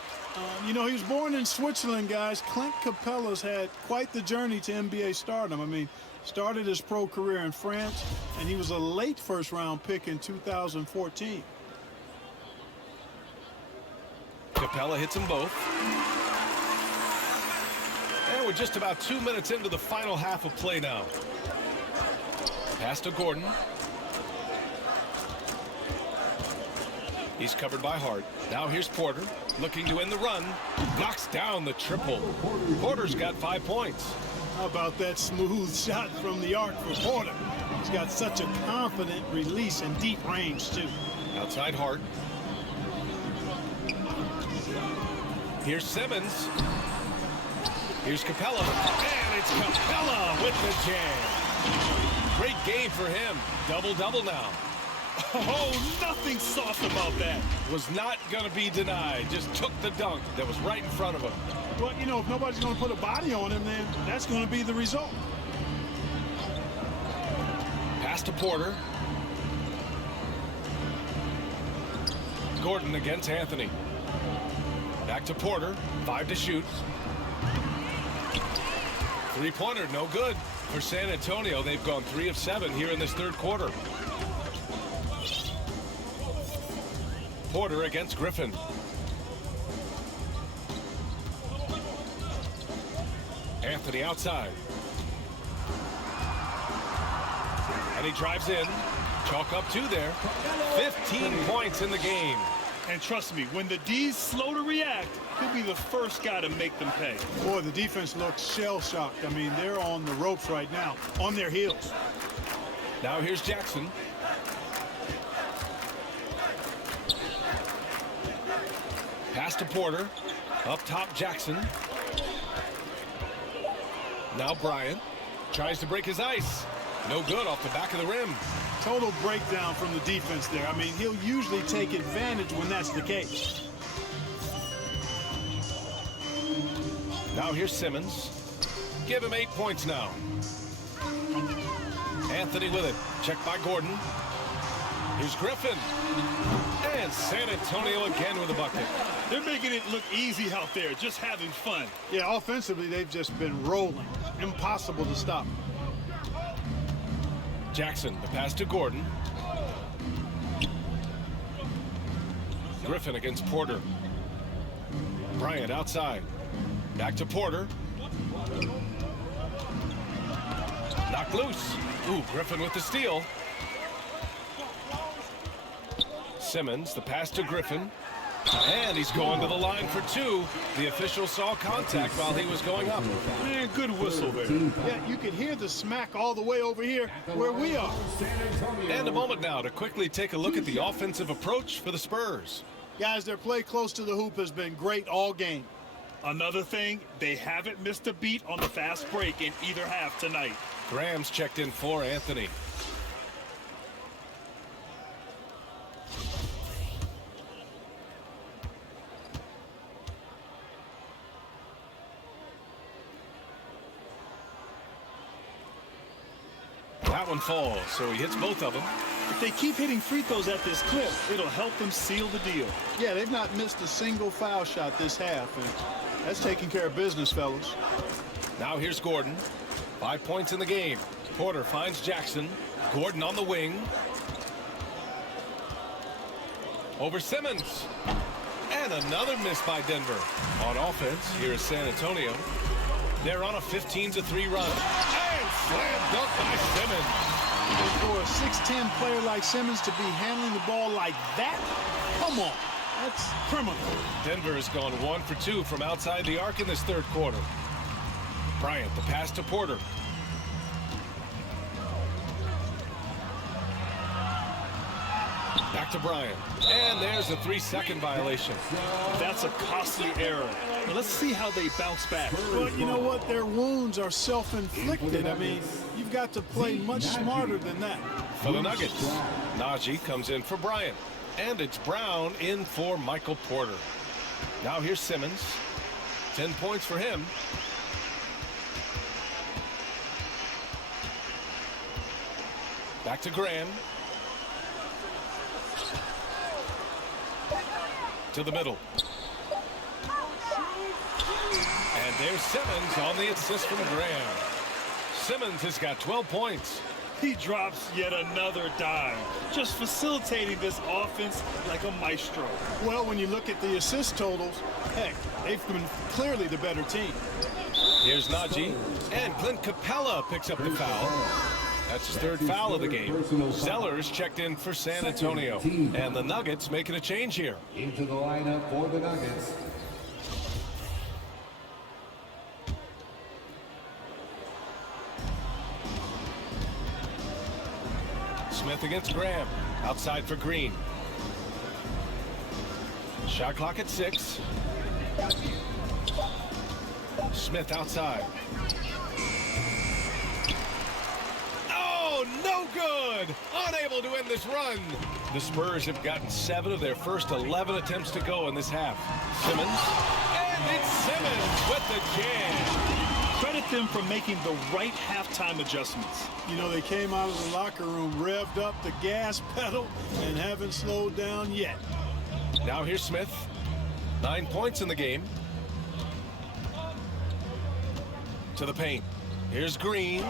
You know, he was born in Switzerland, guys. Clint Capella's had quite the journey to NBA stardom. I mean, started his pro career in France, and he was a late first-round pick in 2014. Capella hits them both. And we're just about 2 minutes into the final half of play now. Pass to Gordon. He's covered by Hart. Now here's Porter, looking to end the run. Knocks down the triple. Porter's got 5 points. How about that smooth shot from the arc for Porter? He's got such a confident release and deep range, too. Outside Hart. Here's Simmons. Here's Capella. And it's Capella with the jam. Great game for him. Double-double now. Oh, nothing soft about that. Was not going to be denied. Just took the dunk that was right in front of him. Well, you know, if nobody's going to put a body on him, then that's going to be the result. Pass to Porter. Gordon against Anthony. Back to Porter. 5 to shoot. Three-pointer, no good. For San Antonio, they've gone 3 of 7 here in this third quarter. Porter against Griffin. Anthony outside. And he drives in. Chalk up 2 there. 15 points in the game. And trust me, when the D's slow to react, he'll be the first guy to make them pay. Boy, the defense looks shell-shocked. I mean, they're on the ropes right now, on their heels. Now here's Jackson. Pass to Porter. Up top, Jackson. Now Bryant tries to break his ice. No good off the back of the rim. Total breakdown from the defense there. I mean, he'll usually take advantage when that's the case. Now here's Simmons. Give him 8 points now. Anthony with it. Checked by Gordon. Here's Griffin. And San Antonio again with a bucket. They're making it look easy out there, just having fun. Yeah, offensively, they've just been rolling. Impossible to stop. Jackson, the pass to Gordon. Griffin against Porter. Bryant outside. Back to Porter. Knocked loose. Ooh, Griffin with the steal. Simmons, the pass to Griffin. And he's going to the line for 2. The official saw contact while he was going up. Man, good whistle there. Yeah, you can hear the smack all the way over here where we are. And a moment now to quickly take a look at the offensive approach for the Spurs. Guys, their play close to the hoop has been great all game. Another thing, they haven't missed a beat on the fast break in either half tonight. Graham's checked in for Anthony. That one falls, so he hits both of them. If they keep hitting free throws at this clip, it'll help them seal the deal. Yeah, they've not missed a single foul shot this half, and that's taking care of business, fellas. Now here's Gordon. 5 points in the game. Porter finds Jackson. Gordon on the wing. Over Simmons. And another miss by Denver. On offense, here is San Antonio. They're on a 15-3 run. And slam dunk by Simmons. For a 6'10 player like Simmons to be handling the ball like that, come on, that's criminal. Denver has gone 1 for 2 from outside the arc in this third quarter. Bryant, the pass to Porter. Back to Bryant. And there's a 3-second violation. That's a costly error. Now let's see how they bounce back. But you know what? Their wounds are self-inflicted. I mean, you've got to play much smarter than that. For the Nuggets, Najee comes in for Bryant. And it's Brown in for Michael Porter. Now here's Simmons. 10 points for him. Back to Graham. To the middle. And there's Simmons on the assist from Graham. Simmons has got 12 points. He drops yet another dime, just facilitating this offense like a maestro. Well, when you look at the assist totals, heck, they've been clearly the better team. Here's Najee, and Clint Capella picks up the foul. That's his third foul of the game. Zeller's checked in for San Antonio, and the Nuggets making a change here. Into the lineup for the Nuggets. Smith against Graham. Outside for Green. Shot clock at 6. Smith outside. Oh, no good! Unable to end this run. The Spurs have gotten 7 of their first 11 attempts to go in this half. Simmons. And it's Simmons with the jam. Credit them for making the right halftime adjustments. You know, they came out of the locker room, revved up the gas pedal, and haven't slowed down yet. Now here's Smith. 9 points in the game. To the paint. Here's Green.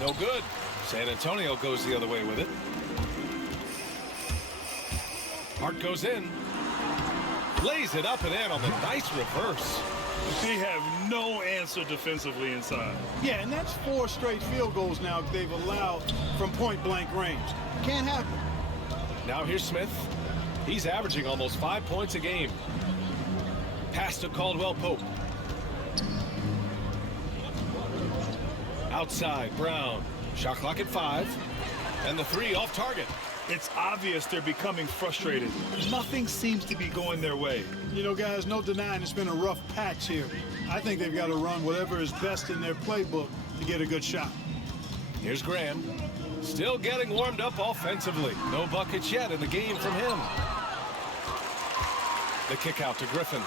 No good. San Antonio goes the other way with it. Hart goes in. Lays it up and in on the nice reverse. They have no answer defensively inside. Yeah, and that's 4 straight field goals now they've allowed from point-blank range. Can't happen. Now here's Smith. He's averaging almost 5 points a game. Pass to Caldwell Pope. Outside, Brown. Shot clock at 5. And the 3 off target. It's obvious they're becoming frustrated. Nothing seems to be going their way. You know, guys, no denying it's been a rough patch here. I think they've got to run whatever is best in their playbook to get a good shot. Here's Graham. Still getting warmed up offensively. No buckets yet in the game from him. The kick out to Griffin.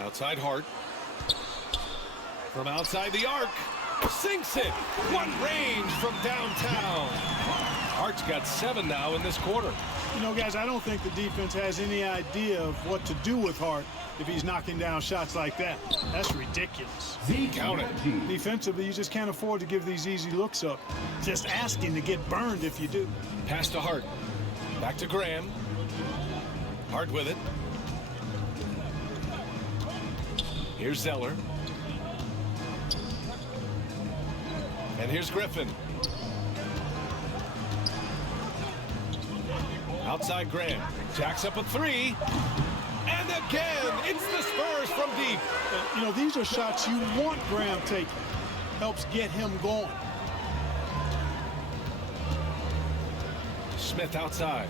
Outside Hart. From outside the arc. Sinks it. What range from downtown. Hart's got 7 now in this quarter. You know, guys, I don't think the defense has any idea of what to do with Hart if he's knocking down shots like that. That's ridiculous. Count it. Defensively, you just can't afford to give these easy looks up. Just asking to get burned if you do. Pass to Hart. Back to Graham. Hart with it. Here's Zeller. And here's Griffin. Outside Graham. Jacks up a 3. And again, it's the Spurs from deep. You know, these are shots you want Graham taking. Helps get him going. Smith outside.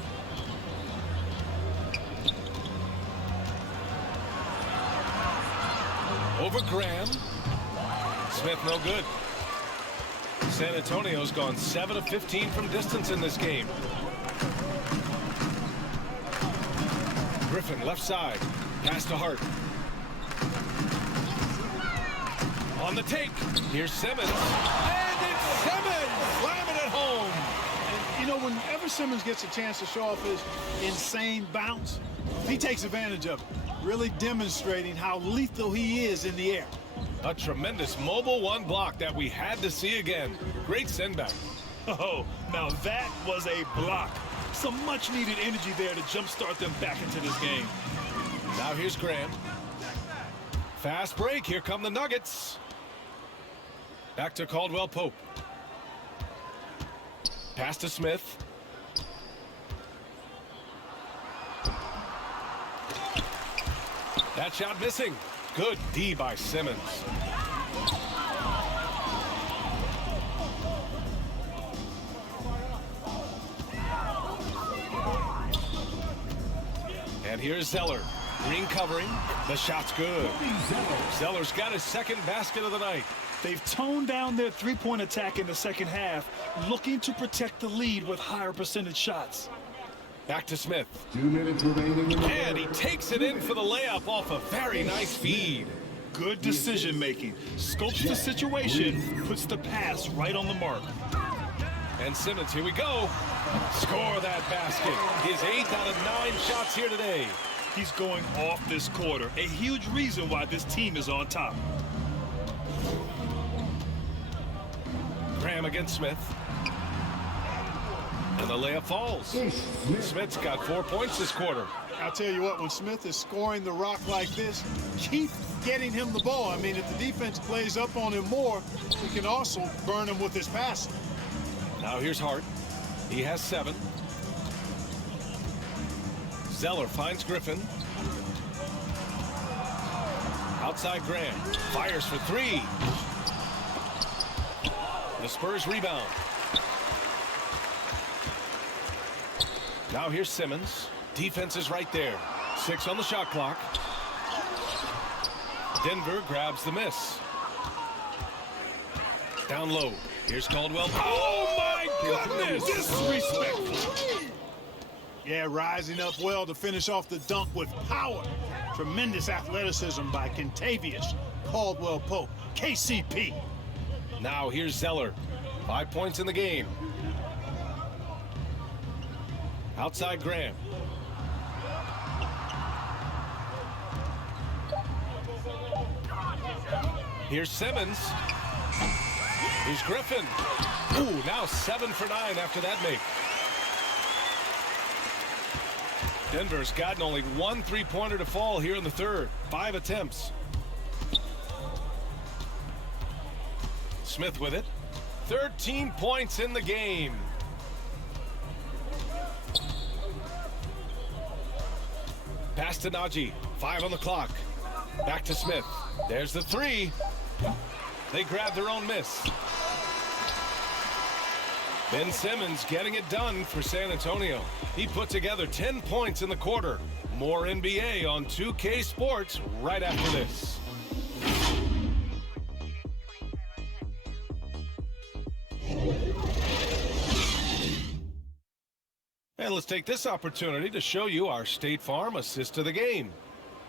Over Graham. Smith no good. San Antonio's gone 7 of 15 from distance in this game. Griffin left side. Pass to Hart. On the take. Here's Simmons. And it's Simmons! Slamming it home. And, you know, whenever Simmons gets a chance to show off his insane bounce, he takes advantage of it. Really demonstrating how lethal he is in the air. A tremendous mobile 1 block that we had to see again. Great send back. Oh, now that was a block. Some much-needed energy there to jumpstart them back into this game. Now here's Graham. Fast break. Here come the Nuggets. Back to Caldwell Pope. Pass to Smith. That shot missing. Good D by Simmons. And here's Zeller. Green covering. The shot's good. Zeller's got his 2nd basket of the night. They've toned down their three-point attack in the second half, looking to protect the lead with higher percentage shots. Back to Smith. 2 minutes remaining in the And he takes it in for the layup off a very nice feed. Good decision-making. Scopes the situation, puts the pass right on the mark. And Simmons, here we go. Score that basket. His 8th out of 9 shots here today. He's going off this quarter. A huge reason why this team is on top. Graham against Smith. And the layup falls. Smith's got 4 points this quarter. I'll tell you what, when Smith is scoring the rock like this, keep getting him the ball. I mean, if the defense plays up on him more, he can also burn him with his passing. Now here's Hart. He has 7. Zeller finds Griffin. Outside Graham. Fires for 3. The Spurs rebound. Now here's Simmons. Defense is right there. 6 on the shot clock. Denver grabs the miss. Down low. Here's Caldwell. Oh, my goodness! Disrespectful. Yeah, rising up well to finish off the dunk with power. Tremendous athleticism by Kentavious Caldwell Pope, KCP. Now here's Zeller. 5 points in the game. Outside Graham. Here's Simmons. Here's Griffin. Ooh, now 7 for 9 after that make. Denver's gotten only one three-pointer to fall here in the third. 5 attempts. Smith with it. 13 points in the game. Pass to Najee. 5 on the clock. Back to Smith. There's the three. They grab their own miss. Ben Simmons getting it done for San Antonio. He put together 10 points in the quarter. More NBA on 2K Sports right after this. And let's take this opportunity to show you our State Farm assist to the game.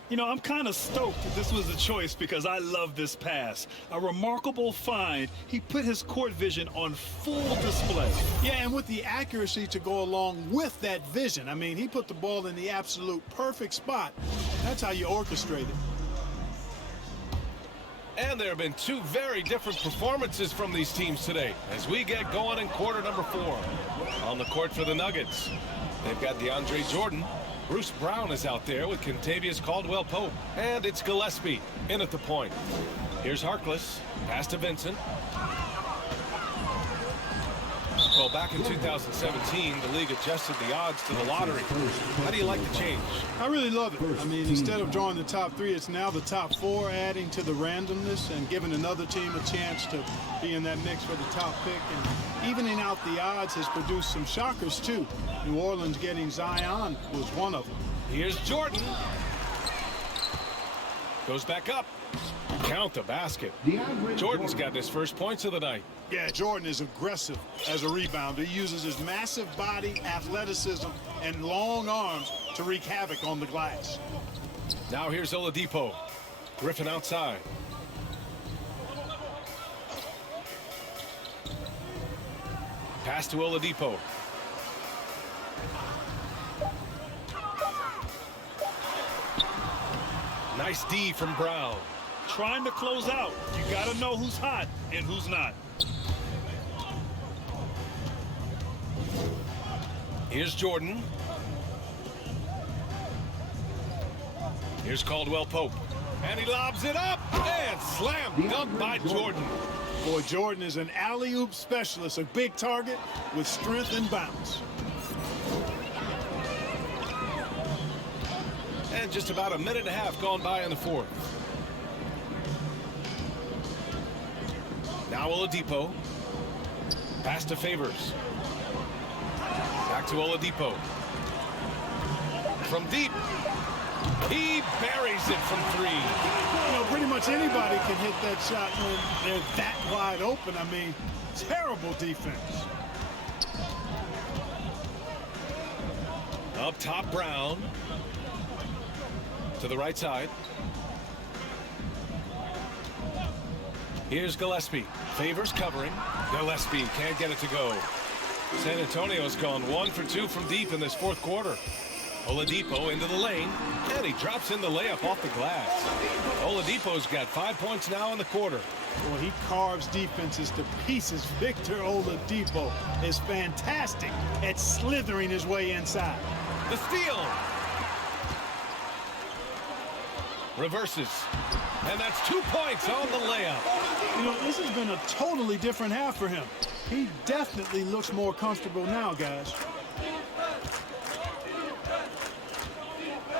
You know, I'm kind of stoked that this was a choice because I love this pass. A remarkable find. He put his court vision on full display. Yeah, and with the accuracy to go along with that vision. I mean, he put the ball in the absolute perfect spot. That's how you orchestrate it. And there have been two very different performances from these teams today as we get going in quarter number 4. On the court for the Nuggets, they've got DeAndre Jordan. Bruce Brown is out there with Kentavious Caldwell-Pope. And it's Gillespie in at the point. Here's Harkless. Pass to Vincent. Well, back in 2017, the league adjusted the odds to the lottery. How do you like the change? I really love it. I mean, instead of drawing the top 3, it's now the top 4, adding to the randomness and giving another team a chance to be in that mix for the top pick. And evening out the odds has produced some shockers, too. New Orleans getting Zion was one of them. Here's Jordan. Goes back up. Count the basket. Jordan's got his first points of the night. Yeah, Jordan is aggressive as a rebounder. He uses his massive body, athleticism, and long arms to wreak havoc on the glass. Now here's Oladipo. Griffin outside. Pass to Oladipo. Nice D from Brown. Trying to close out. You got to know who's hot and who's not. Here's Jordan. Here's Caldwell-Pope. And he lobs it up and slam dunk by Jordan. Boy, Jordan is an alley-oop specialist, a big target with strength and bounce. And just about a minute and a half gone by in the fourth. Now Oladipo. Pass to Favors. Back to Oladipo. From deep. He buries it from 3. You know, pretty much anybody can hit that shot when they're that wide open. I mean, terrible defense. Up top, Brown. To the right side. Here's Gillespie. Favors covering. Gillespie can't get it to go. San Antonio's gone 1 for 2 from deep in this fourth quarter. Oladipo into the lane, and he drops in the layup off the glass. Oladipo's got 5 points now in the quarter. Well, he carves defenses to pieces. Victor Oladipo is fantastic at slithering his way inside. The steal. Reverses. And that's 2 points on the layup. You know, this has been a totally different half for him. He definitely looks more comfortable now, guys.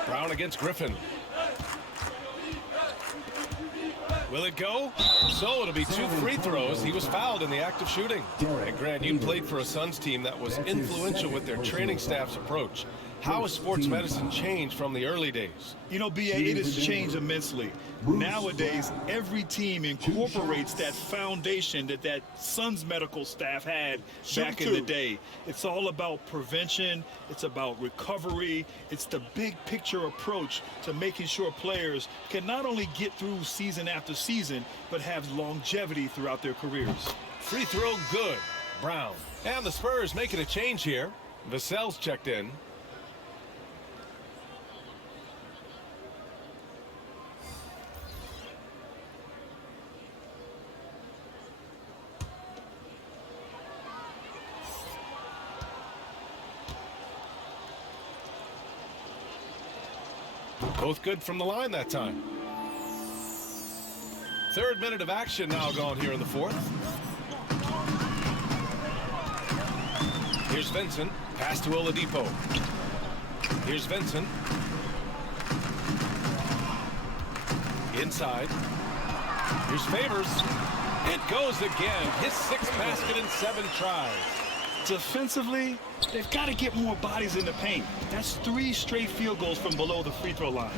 Brown against Griffin. Will it go? So it'll be 2 free throws. He was fouled in the act of shooting. And Grant, you played for a Suns team that was influential with their training staff's approach. How has sports medicine changed from the early days? You know, B.A., it has changed immensely. Nowadays, every team incorporates that foundation that Suns medical staff had back in the day. It's all about prevention. It's about recovery. It's the big picture approach to making sure players can not only get through season after season, but have longevity throughout their careers. Free throw good. Brown. And the Spurs making a change here. Vassell's checked in. Both good from the line that time. Third minute of action now gone here in the fourth. Here's Vincent. Pass to Oladipo. Here's Vincent. Inside. Here's Favors. It goes again. His 6th basket in 7 tries. Defensively, they've got to get more bodies in the paint. That's 3 straight field goals from below the free throw line.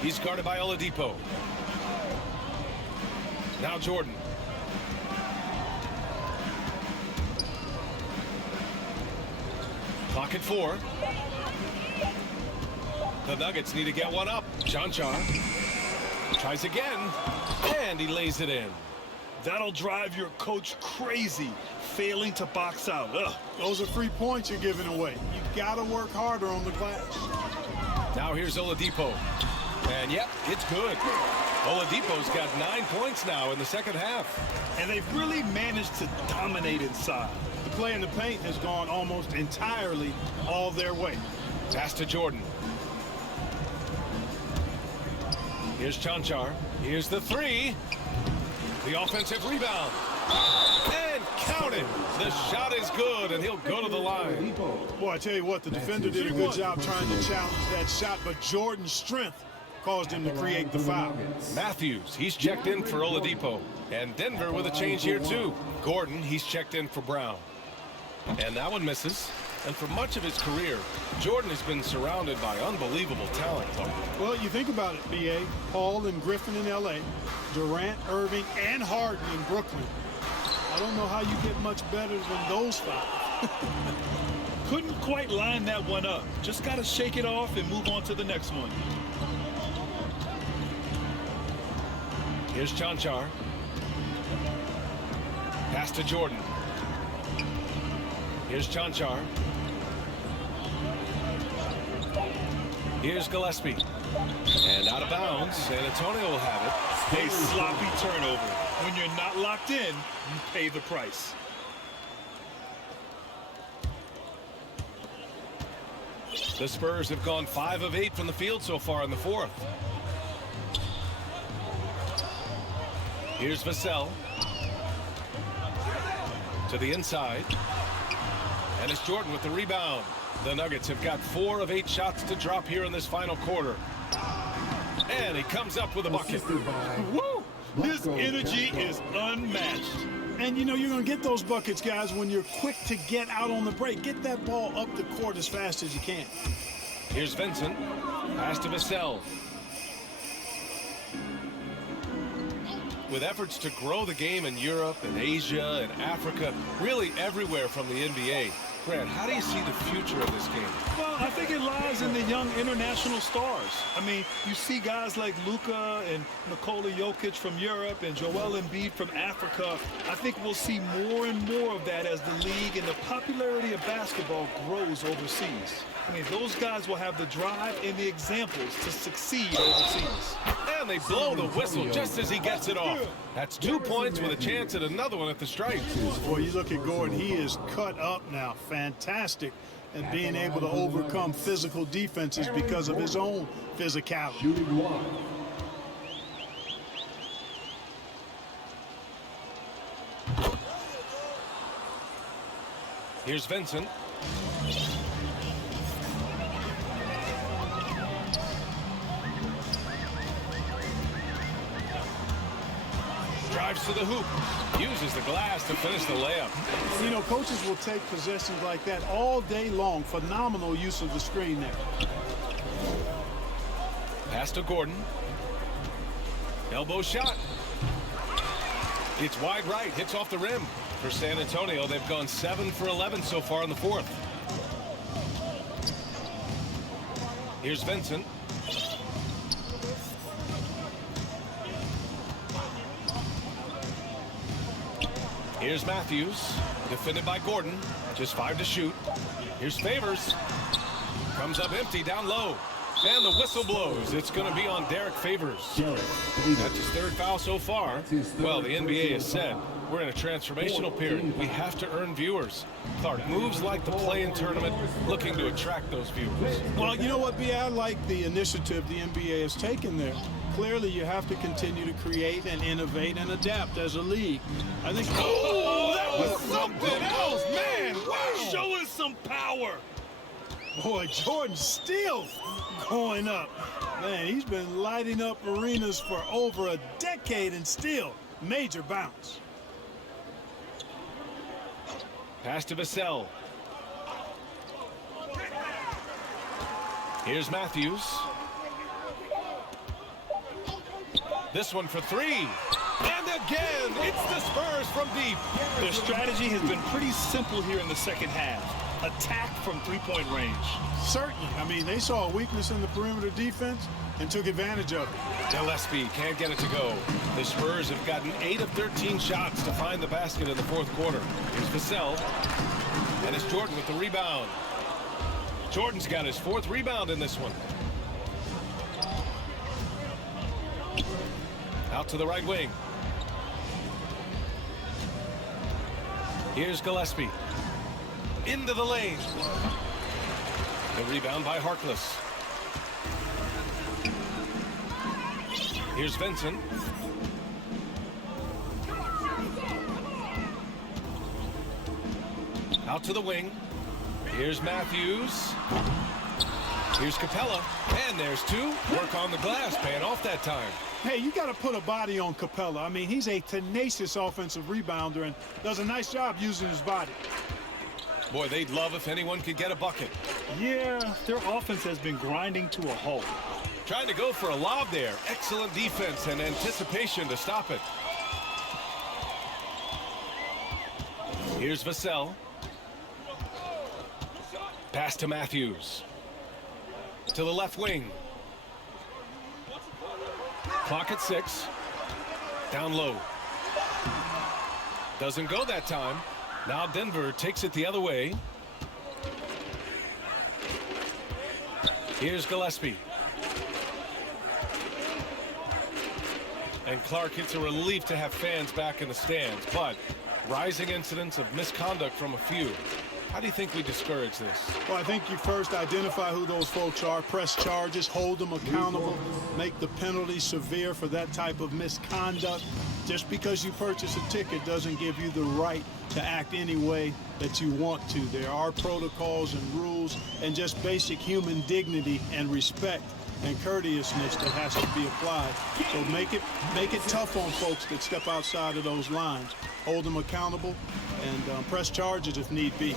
He's guarded by Oladipo. Now Jordan. Clock at 4. The Nuggets need to get one up. Chanchar tries again, and he lays it in. That'll drive your coach crazy, failing to box out. Ugh. Those are free points you're giving away. You got to work harder on the glass. Now here's Oladipo. And yep, it's good. Oladipo's got 9 points now in the second half. And they've really managed to dominate inside. The play in the paint has gone almost entirely all their way. Pass to Jordan. Here's Chanchar. Here's the 3. The offensive rebound. And count it. The shot is good, and he'll go to the line. Boy, I tell you what, the defender did a good job trying to challenge that shot, but Jordan's strength caused him to create the foul. Matthews, he's checked in for Oladipo. And Denver with a change here, too. Gordon, he's checked in for Brown. And that one misses. And for much of his career, Jordan has been surrounded by unbelievable talent. Well, you think about it, B.A. Paul and Griffin in L.A., Durant, Irving, and Harden in Brooklyn. I don't know how you get much better than those 5. Couldn't quite line that one up. Just got to shake it off and move on to the next one. Here's Chanchar. Pass to Jordan. Here's Chanchar. Here's Gillespie. And out of bounds. San Antonio will have it. A sloppy turnover. When you're not locked in, you pay the price. The Spurs have gone 5 of 8 from the field so far in the fourth. Here's Vassell. To the inside. And it's Jordan with the rebound. The Nuggets have got 4 of 8 shots to drop here in this final quarter. And he comes up with a bucket. Woo! His energy is unmatched. And, you know, you're going to get those buckets, guys, when you're quick to get out on the break. Get that ball up the court as fast as you can. Here's Vincent. Pass to Vassell. With efforts to grow the game in Europe and Asia and Africa, really everywhere from the NBA, Grant, how do you see the future of this game? Well, I think it lies in the young international stars. I mean, you see guys like Luka and Nikola Jokic from Europe and Joel Embiid from Africa. I think we'll see more and more of that as the league and the popularity of basketball grows overseas. I mean, those guys will have the drive and the examples to succeed overseas. And they blow the whistle just as he gets it off. That's 2 points with a chance at another one at the stripe. Boy, you look at Gordon, he is cut up now. Fantastic at being able to overcome physical defenses because of his own physicality. Shooting 1. Here's Vincent. Drives to the hoop. Uses the glass to finish the layup. You know, coaches will take possessions like that all day long. Phenomenal use of the screen there. Pass to Gordon. Elbow shot. It's wide right. Hits off the rim. For San Antonio, they've gone 7 for 11 so far in the fourth. Here's Vincent. Here's Matthews, defended by Gordon. Just 5 to shoot. Here's Favors. Comes up empty down low. And the whistle blows. It's going to be on Derek Favors. That's his third foul so far. Well, the NBA has said we're in a transformational period. We have to earn viewers. Clark, moves like the play-in tournament, looking to attract those viewers. Well, you know what, B? I like the initiative the NBA has taken there. Clearly, you have to continue to create and innovate and adapt as a league. I think. Oh, that was something else, man! Wow. Show us some power. Boy, Jordan still going up. Man, he's been lighting up arenas for over a decade and still major bounce. Pass to Vassell. Here's Matthews. This one for three. And again, it's the Spurs from deep. Their strategy has been pretty simple here in the second half. Attack from three-point range. Certainly. I mean, they saw a weakness in the perimeter defense and took advantage of it. Gillespie can't get it to go. The Spurs have gotten 8 of 13 shots to find the basket in the fourth quarter. Here's Vassell. And it's Jordan with the rebound. Jordan's got his 4th rebound in this one. Out to the right wing. Here's Gillespie. Into the lane. The rebound by Harkless. Here's Vincent. Out to the wing. Here's Matthews. Here's Capella. And there's 2. Work on the glass, paying off that time. Hey, you got to put a body on Capella. I mean, he's a tenacious offensive rebounder and does a nice job using his body. Boy, they'd love if anyone could get a bucket. Yeah, their offense has been grinding to a halt. Trying to go for a lob there. Excellent defense and anticipation to stop it. Here's Vassell. Pass to Matthews. To the left wing. Clock at 6. Down low. Doesn't go that time. Now Denver takes it the other way. Here's Gillespie. And Clark, it's a relief to have fans back in the stands, but rising incidents of misconduct from a few. How do you think we discourage this? Well, I think you first identify who those folks are, press charges, hold them accountable, make the penalty severe for that type of misconduct. Just because you purchase a ticket doesn't give you the right to act any way that you want to. There are protocols and rules and just basic human dignity and respect and courteousness that has to be applied. So make it tough on folks that step outside of those lines. Hold them accountable and press charges if need be.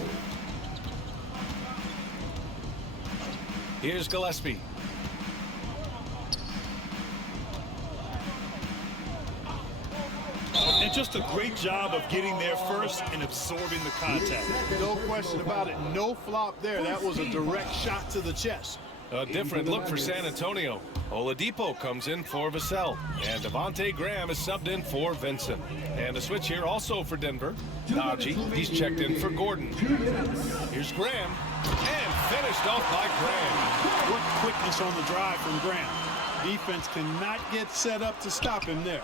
Here's Gillespie. And just a great job of getting there first and absorbing the contact. No question about it. No flop there. That was a direct shot to the chest. A different look for San Antonio. Oladipo comes in for Vassell. And Devontae Graham is subbed in for Vincent. And a switch here also for Denver. Najee, he's checked in for Gordon. Here's Graham. And finished off by Graham. What quickness on the drive from Graham. Defense cannot get set up to stop him there.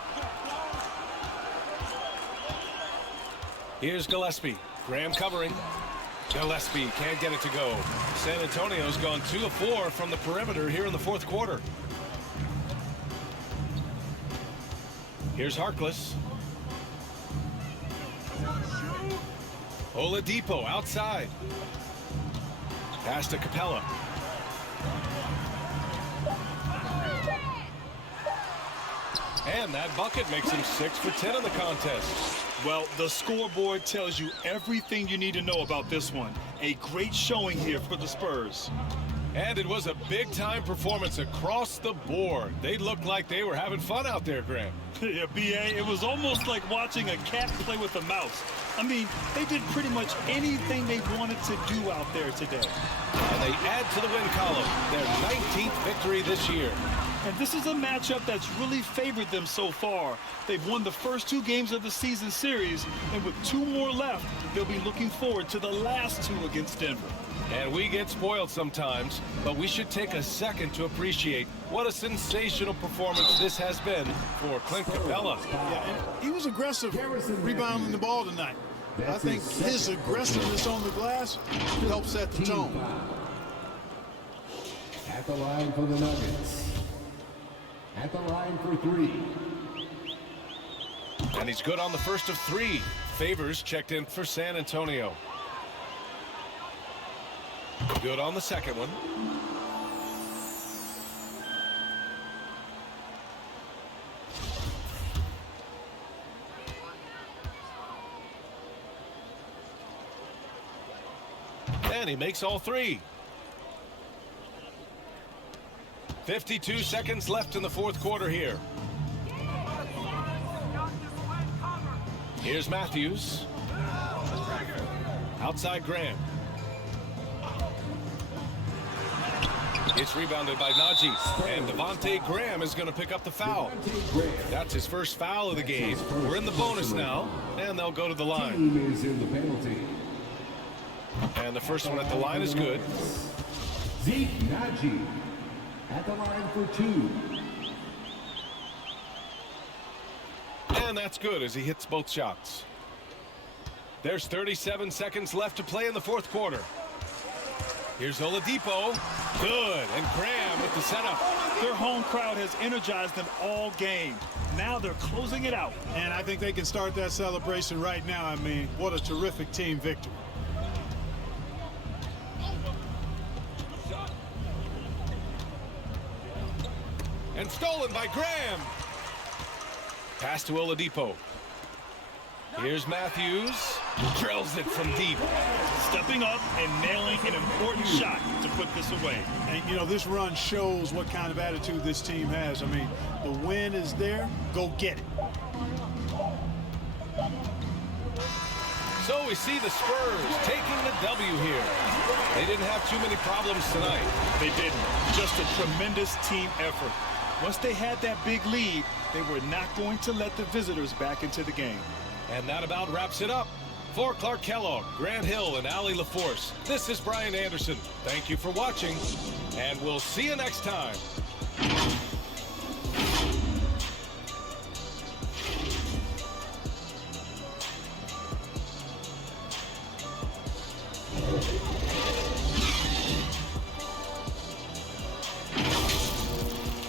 Here's Gillespie. Graham covering. Gillespie can't get it to go. San Antonio's gone 2 of 4 from the perimeter here in the fourth quarter. Here's Harkless. Oladipo outside. Pass to Capella. And that bucket makes him 6 for 10 in the contest. Well, the scoreboard tells you everything you need to know about this one. A great showing here for the Spurs. And it was a big-time performance across the board. They looked like they were having fun out there, Graham. Yeah, B.A., it was almost like watching a cat play with a mouse. I mean, they did pretty much anything they wanted to do out there today. And they add to the win column, their 19th victory this year. And this is a matchup that's really favored them so far. They've won the first 2 games of the season series, and with 2 more left, they'll be looking forward to the last 2 against Denver. And we get spoiled sometimes, but we should take a second to appreciate what a sensational performance this has been for Clint Capella. Yeah, and he was aggressive rebounding the ball tonight. I think his aggressiveness on the glass helps set the tone. At the line for the Nuggets. At the line for 3. And he's good on the first of 3. Favors checked in for San Antonio. Good on the second one. And he makes all 3. 52 seconds left in the 4th quarter here. Here's Matthews. Outside Graham. It's rebounded by Najee. And Devontae Graham is going to pick up the foul. That's his first foul of the game. We're in the bonus now, and they'll go to the line. Team is in the penalty. And the first one at the line is good. Zeke Najee at the line for 2. And that's good as he hits both shots. There's 37 seconds left to play in the 4th quarter. Here's Oladipo. Good. And Graham with the setup. Their home crowd has energized them all game. Now they're closing it out. And I think they can start that celebration right now. I mean, what a terrific team victory. And stolen by Graham. Pass to Oladipo. Here's Matthews. Drills it from deep. Stepping up and nailing an important shot to put this away. And, you know, this run shows what kind of attitude this team has. I mean, the win is there. Go get it. So we see the Spurs taking the W here. They didn't have too many problems tonight. They didn't. Just a tremendous team effort. Once they had that big lead, they were not going to let the visitors back into the game. And that about wraps it up. For Clark Kellogg, Grant Hill, and Allie LaForce, this is Brian Anderson. Thank you for watching, and we'll see you next time.